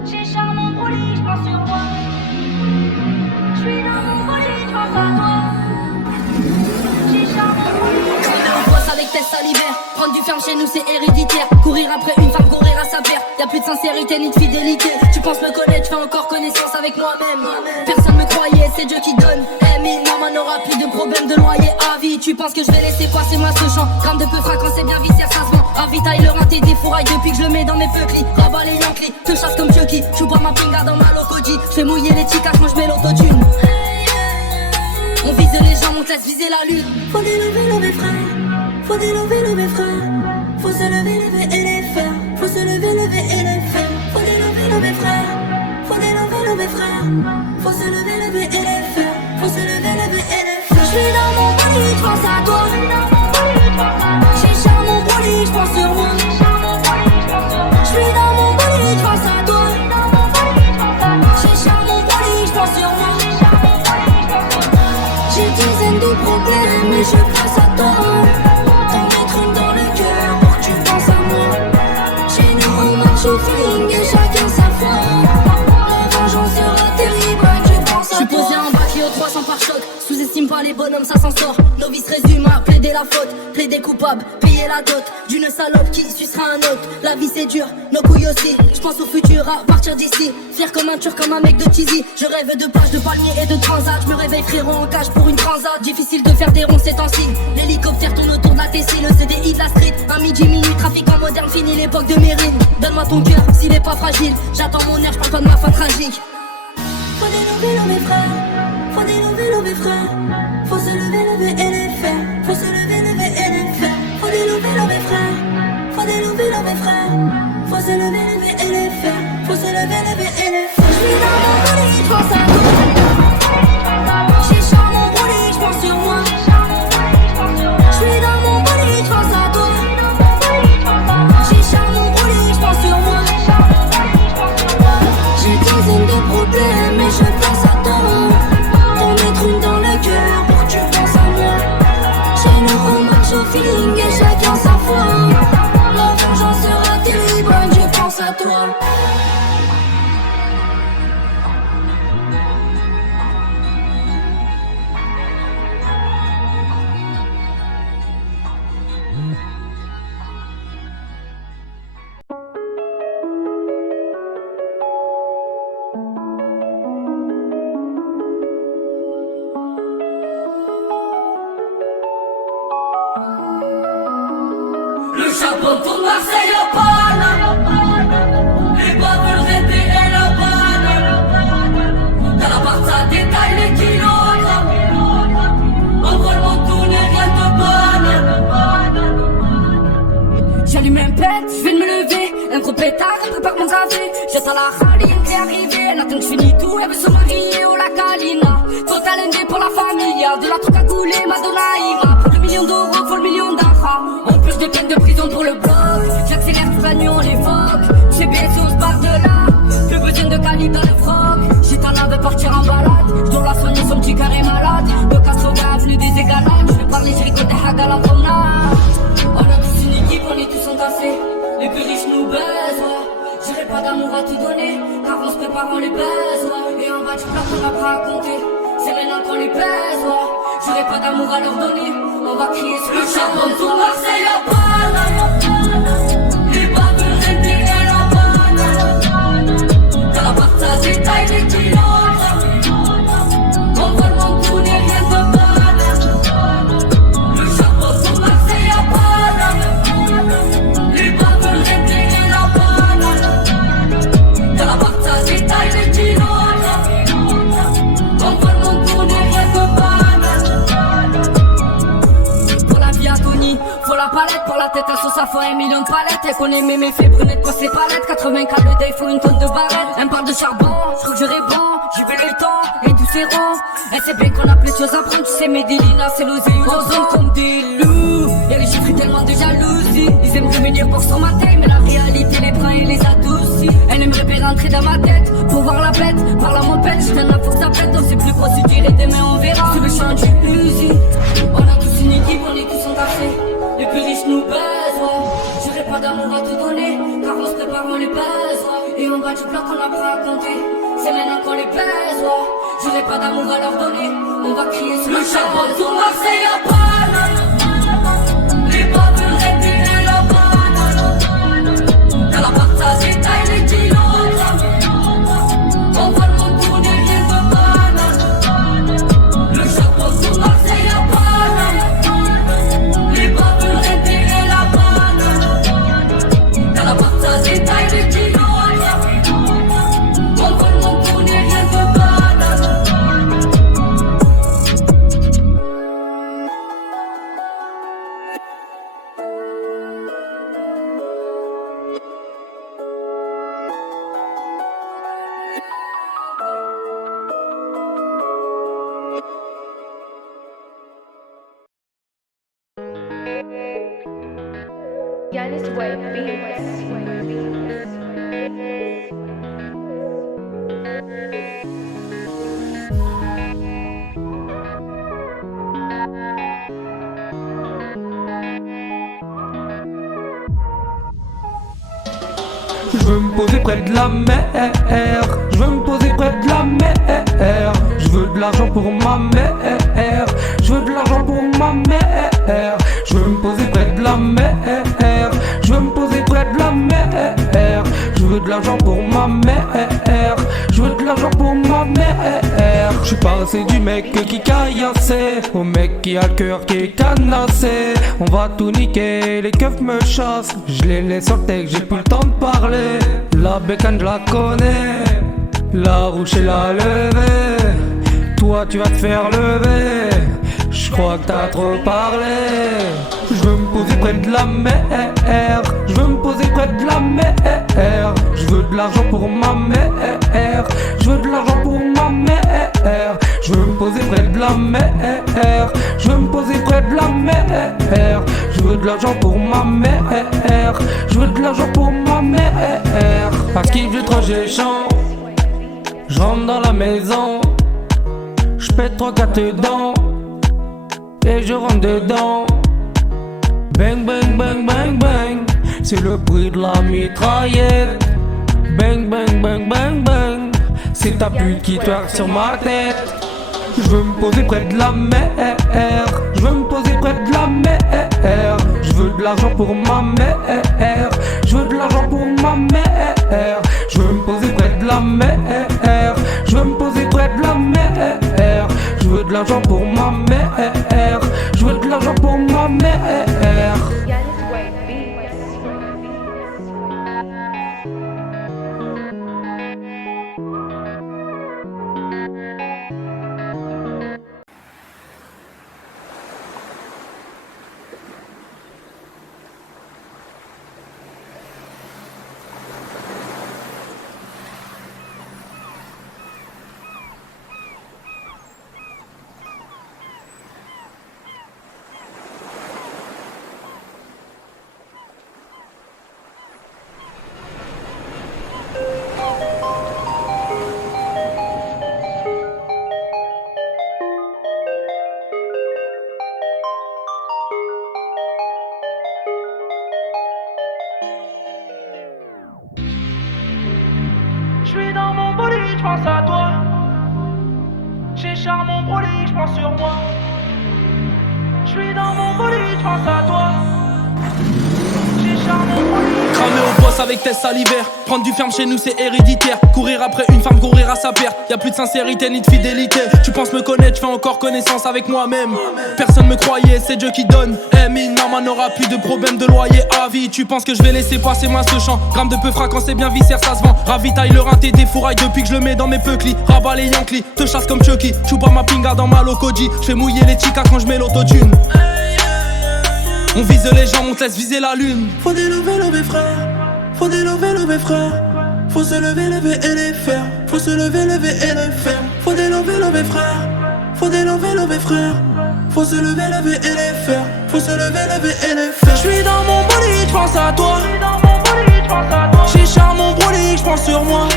J'ai charmant brûlé, je pense sur moi. Je suis dans mon bolide, je pense à toi. J'ai charmant brûlé. On bosse avec tes salivaires. Prendre du ferme chez nous c'est héréditaire. Courir après une femme, courir à sa perte. Y'a plus de sincérité ni de fidélité. Tu penses me connaître, tu fais encore connaissance avec moi-même. Personne me croyait, c'est Dieu qui donne. Non, on n'aura plus de problème de loyer à vie. Tu penses que je vais laisser passer moi ce champ. Gramme de peu fréquent, c'est bien vicière, ça se vend. Avitaille le rinté des fourrailles depuis que je le mets dans mes peuplis. Rabat les Yankees, te chasse comme Chucky. Tu bois ma pinga dans ma locoji. Je fais mouiller les chicas, moi je mets l'autotune. On vise les gens, on te laisse viser la lune. Faut délever, lever frère. Faut délever, lever frère. Faut se lever, lever et les faire. Faut se lever, lever et les faire. Faut délever, lever frère. Faut délever, lever frère. Faut se lever, lever et les faire. Faut se lever, lever et les faire. J'suis dans mon bolide, j'pense à toi. J'ai charme mon bolide, j'pense sur moi. J'suis dans mon bolide, j'pense à toi. J'ai charme mon bolide, j'pense sur moi. J'ai dizaines de problèmes mais je pense à toi. T'en mettre une dans le cœur pour que tu penses à moi. Chez nous on marche au feeling et chacun sa foi. La vengeance sera terrible, tu penses à toi. J'suis posé en bas, Clio 300 par choc. Sous-estime pas les bonhommes, ça s'en sort. Novice résume à plaider la faute. Plaider coupable, payer la dot d'une salope qui sucera un autre. La vie c'est dur, nos couilles aussi. J'pense au futur à partir d'ici. Fier comme un turc, comme un mec de cheesy. Je rêve de plages, de palmiers et de transat. Je me réveille frérot en cage pour une transat. Difficile de faire des ronds ces temps-ci. L'hélicoptère tourne autour de la Tessie. Le CDI de la street, un midi minuit. Trafiquant moderne, fini l'époque de Mérine. Donne-moi ton cœur s'il est pas fragile. J'attends mon air, j'parle pas de ma fin tragique. Faut délever, lever frère. Faut délever, lever frère. Faut se lever, lever et les faire. Faut se lever, lever et les faire. Faut délever, lever frère. Faut délever, lever frère. Faut se lever, lever et les faire. Faut se lever, lever et les faire. J'suis dans mon bolide, j'pense à toi. J'ai charme mon bolide, j'pense sur moi. J'suis dans mon bolide, j'pense à toi. J'ai charme mon bolide, j'pense sur moi. J'ai dizaines de problèmes mais je pense à toi. T'en mettre une dans le cœur pour que tu penses à moi. Chez nous on marche au feeling et chacun sa foi. La vengeance sera terrible, je pense à toi. Le chapeau pour Marseille au Paname. Les bas veulent rêver et la banane. Dans la part ça détaille les kilogrammes. Envoie-moi tourner rien de banane. J'allume un pet, j'viens de me lever. Un gros pétard, prépare mon café. J'attends la Khaline qui est arrivée. Elle attend que j'finis tout, elle veut se marier au la Kalina. Total ND pour la famille, de la truc à couler, Madonna ira. Pour le million d'euros, faut le million d'argent. En plus des peines de prison pour le bloc. J'accélère toute la nuit, on l'évoque. J'ai baissé, on se barre de là. Plus besoin de calibre dans le froc. Gitana veut partir en balade. J'dois la soigner, son petit cœur est malade. Le 80 avenue des Égalades. J'vais parler, j'ricote des hags à la promenade. On a tous une équipe, on est tous entassés. Les plus riches nous baisent, ouais. J'aurai pas d'amour à te donner, car on se prépare, on les baise, ouais. Et en bas du plat qu'on a pas à compter, c'est maintenant qu'on les baise, ouais. J'aurai pas d'amour à leur donner, on va crier sur le charbon pour Marseille à Paname. Les bas veulent rêver et la banane. Dans la part ça détaille les kilogrammes. Envoie-moi tourner rien de banane. Le charbon pour Marseille à Paname. Les bas veulent rêver et la banane. Dans la part ça détaille les kilogrammes. Envoie-moi tourner rien de banane. Pour la vie agonie, faut la palette, pour la tête à sauce à fois 1 million de palettes. Elle connaît mes méfaits, brunette quoi c'est palettes. 84 de day, faut une tonne de barrettes. Elle me parle de charbon, je crois que je réponds. J'y vais le temps, et tous ces ronds. Elle sait bien qu'on a plus de choses à prendre. Tu sais mes délina, c'est l'osé. On zone comme des loups. Y'a les chiffres tellement de jalousie. Ils aimeraient venir pour sur ma tête, mais la réalité les prend et les adoucit. Elle aimerait bien rentrer dans ma tête pour voir la bête. Par la montagne, je la faut que ça pète. On sait plus quoi se dire et demain on verra. C'est le chant du Uzi. On a tous une équipe, on est tous entassés. Les plus riches nous baisent, ouais. J'aurai pas d'amour à te donner, soir on se prépare, on les baise, ouais. Et en bas du bloc on apprend à compter. C'est maintenant qu'on les baise, ouais. J'aurai pas d'amour à leur donner. On va crier sur le charbon. Tout Marseille à banane. Les bavures réputés la banane. Dans la part ça détaille les kilogrammes. On va le monde tourner rien de banane. Le charbon tout Marseille à banane. Les bavures réputés la banane. Dans la part ça détaille les kilogrammes. On va le monde tourner rien de banane. Yanis Way Beats. Je veux me poser près de la mer, je veux me poser près de la mer. Je veux de l'argent pour ma mère, je veux de l'argent pour ma mère. Je veux me poser près de la mer, je veux me poser près de la mer. Je veux de l'argent pour ma mère, je veux de l'argent pour ma mère. Je suis passé du mec qui caillassait au mec qui a le cœur qui est canassé. On va tout niquer, les keufs me chassent. Je les laisse sur le texte, j'ai plus le temps de parler. La bécane je la connais, la rouge et la levée. Toi tu vas te faire lever, je crois que t'as trop parlé. Je veux me poser près de la mer, je veux me poser près de la mer. Je veux de l'argent pour ma mère, je veux de l'argent pour ma mère. Je veux me poser près de la mer, je veux me poser près de la mer. Je veux de l'argent pour ma mère, je veux de l'argent pour ma mère. Parce qu'il veut trop géchant, je rentre dans la maison, je pète 3-4 dents et je rentre dedans. Bang bang bang bang bang, c'est le bruit de la mitraillette. Bang bang bang bang bang, c'est ta pute qui twerk sur ma tête. Je veux me poser près de la mer, je veux me poser près de la mer. Je veux de l'argent pour ma mère, je veux de l'argent pour ma mère. Je veux me poser près de la mer, je veux me poser près de la mer. Je veux de l'argent pour ma mère, je veux de l'argent pour ma mère. Yanis Way Beats. J'suis dans mon bolide, j'pense à toi. J'écharpe mon bolide, j'pense sur moi. J'suis dans mon bolide, j'pense à toi. J'écharpe mon bolide. Cramer au boss avec tes salivaires. Prendre du ferme chez nous c'est héréditaire. Courir après une femme, courir à sa perte. Y'a plus de sincérité ni de fidélité. Tu penses me connaître, j'fais encore connaissance avec moi-même. Personne me croyait, c'est Dieu qui donne. Eminem n'aura plus de problème de loyer à vie. Tu penses que je vais laisser passer moi ce champ. Gramme de peu quand c'est bien viscère, ça se vend. Ravitaille le rein, t'es des fourrailles depuis que je le mets dans mes peuclis. Rabat les Yankees, te chasse comme Chucky. Choupa ma pinga dans ma locoji. J'fais mouiller les chicas quand j'mets l'autotune. On vise les gens, on te laisse viser la lune. Faut délever, lever frère. Faut délever, lever frère. Faut se lever, lever et les faire. Faut se lever, lever et les faire. Faut délever, lever frère. Faut délever, lever frère. Faut se lever, lever et les faire. Faut se lever, lever et les faire. J'suis dans mon bolide, j'pense à toi. J'écharpe mon bolide, j'pense sur moi.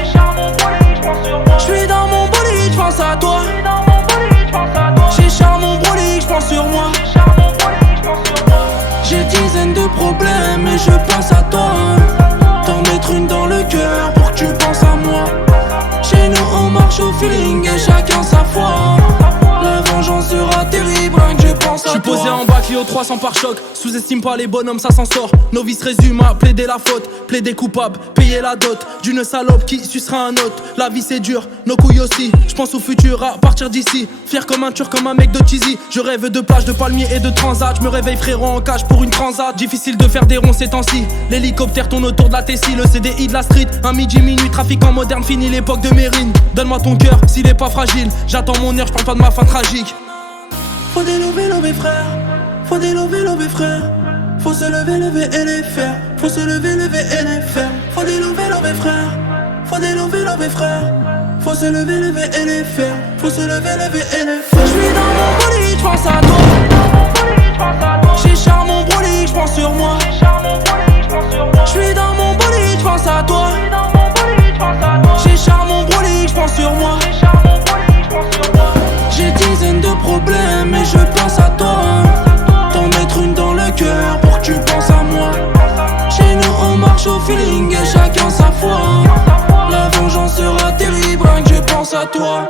J'suis dans mon bolide, j'pense à toi. J'écharpe mon bolide, j'pense sur moi. J'ai dizaines de problèmes et je pense à toi. Dans mes foi. La vengeance sera terrible, rien que je pense à toi. J'suis posé en bas, Clio 300 par choc. Sous-estime pas les bonhommes, ça s'en sort. Novice résume à plaider la faute, plaider coupable, payer la dot d'une salope qui sucera un autre. La vie c'est dur, nos couilles aussi. J'pense au futur à partir d'ici. Fier comme un turc, comme un mec de cheesy. Je rêve de plage, de palmiers et de transat. J'me réveille frérot en cage pour une transat. Difficile de faire des ronds ces temps-ci. L'hélicoptère tourne autour de la Tessie. Le CDI de la street, un midi minuit. Trafiquant moderne, fini l'époque de Mérine. Donne-moi ton cœur s'il est pas fragile. J'attends mon heure, j'parle pas de ma fin tragique. Faut délever frère. Faut délever frère. Faut se lever et les faire. Faut se lever et les faire. Faut délever frère. Faut délever frère. Faut se lever et les faire. Faut se lever et les faire. J'suis dans mon bolide, j'pense à toi. J'écharpe mon bolide, j'pense sur moi. J'suis dans mon bolide, j'pense à toi. J'écharpe mon bolide, j'pense sur moi. J'ai dizaines de problèmes mais je pense à toi. T'en mettre une dans le cœur pour que tu penses à moi. Chez nous on marche au feeling et chacun sa foi. La vengeance sera terrible, rien que je pense à toi.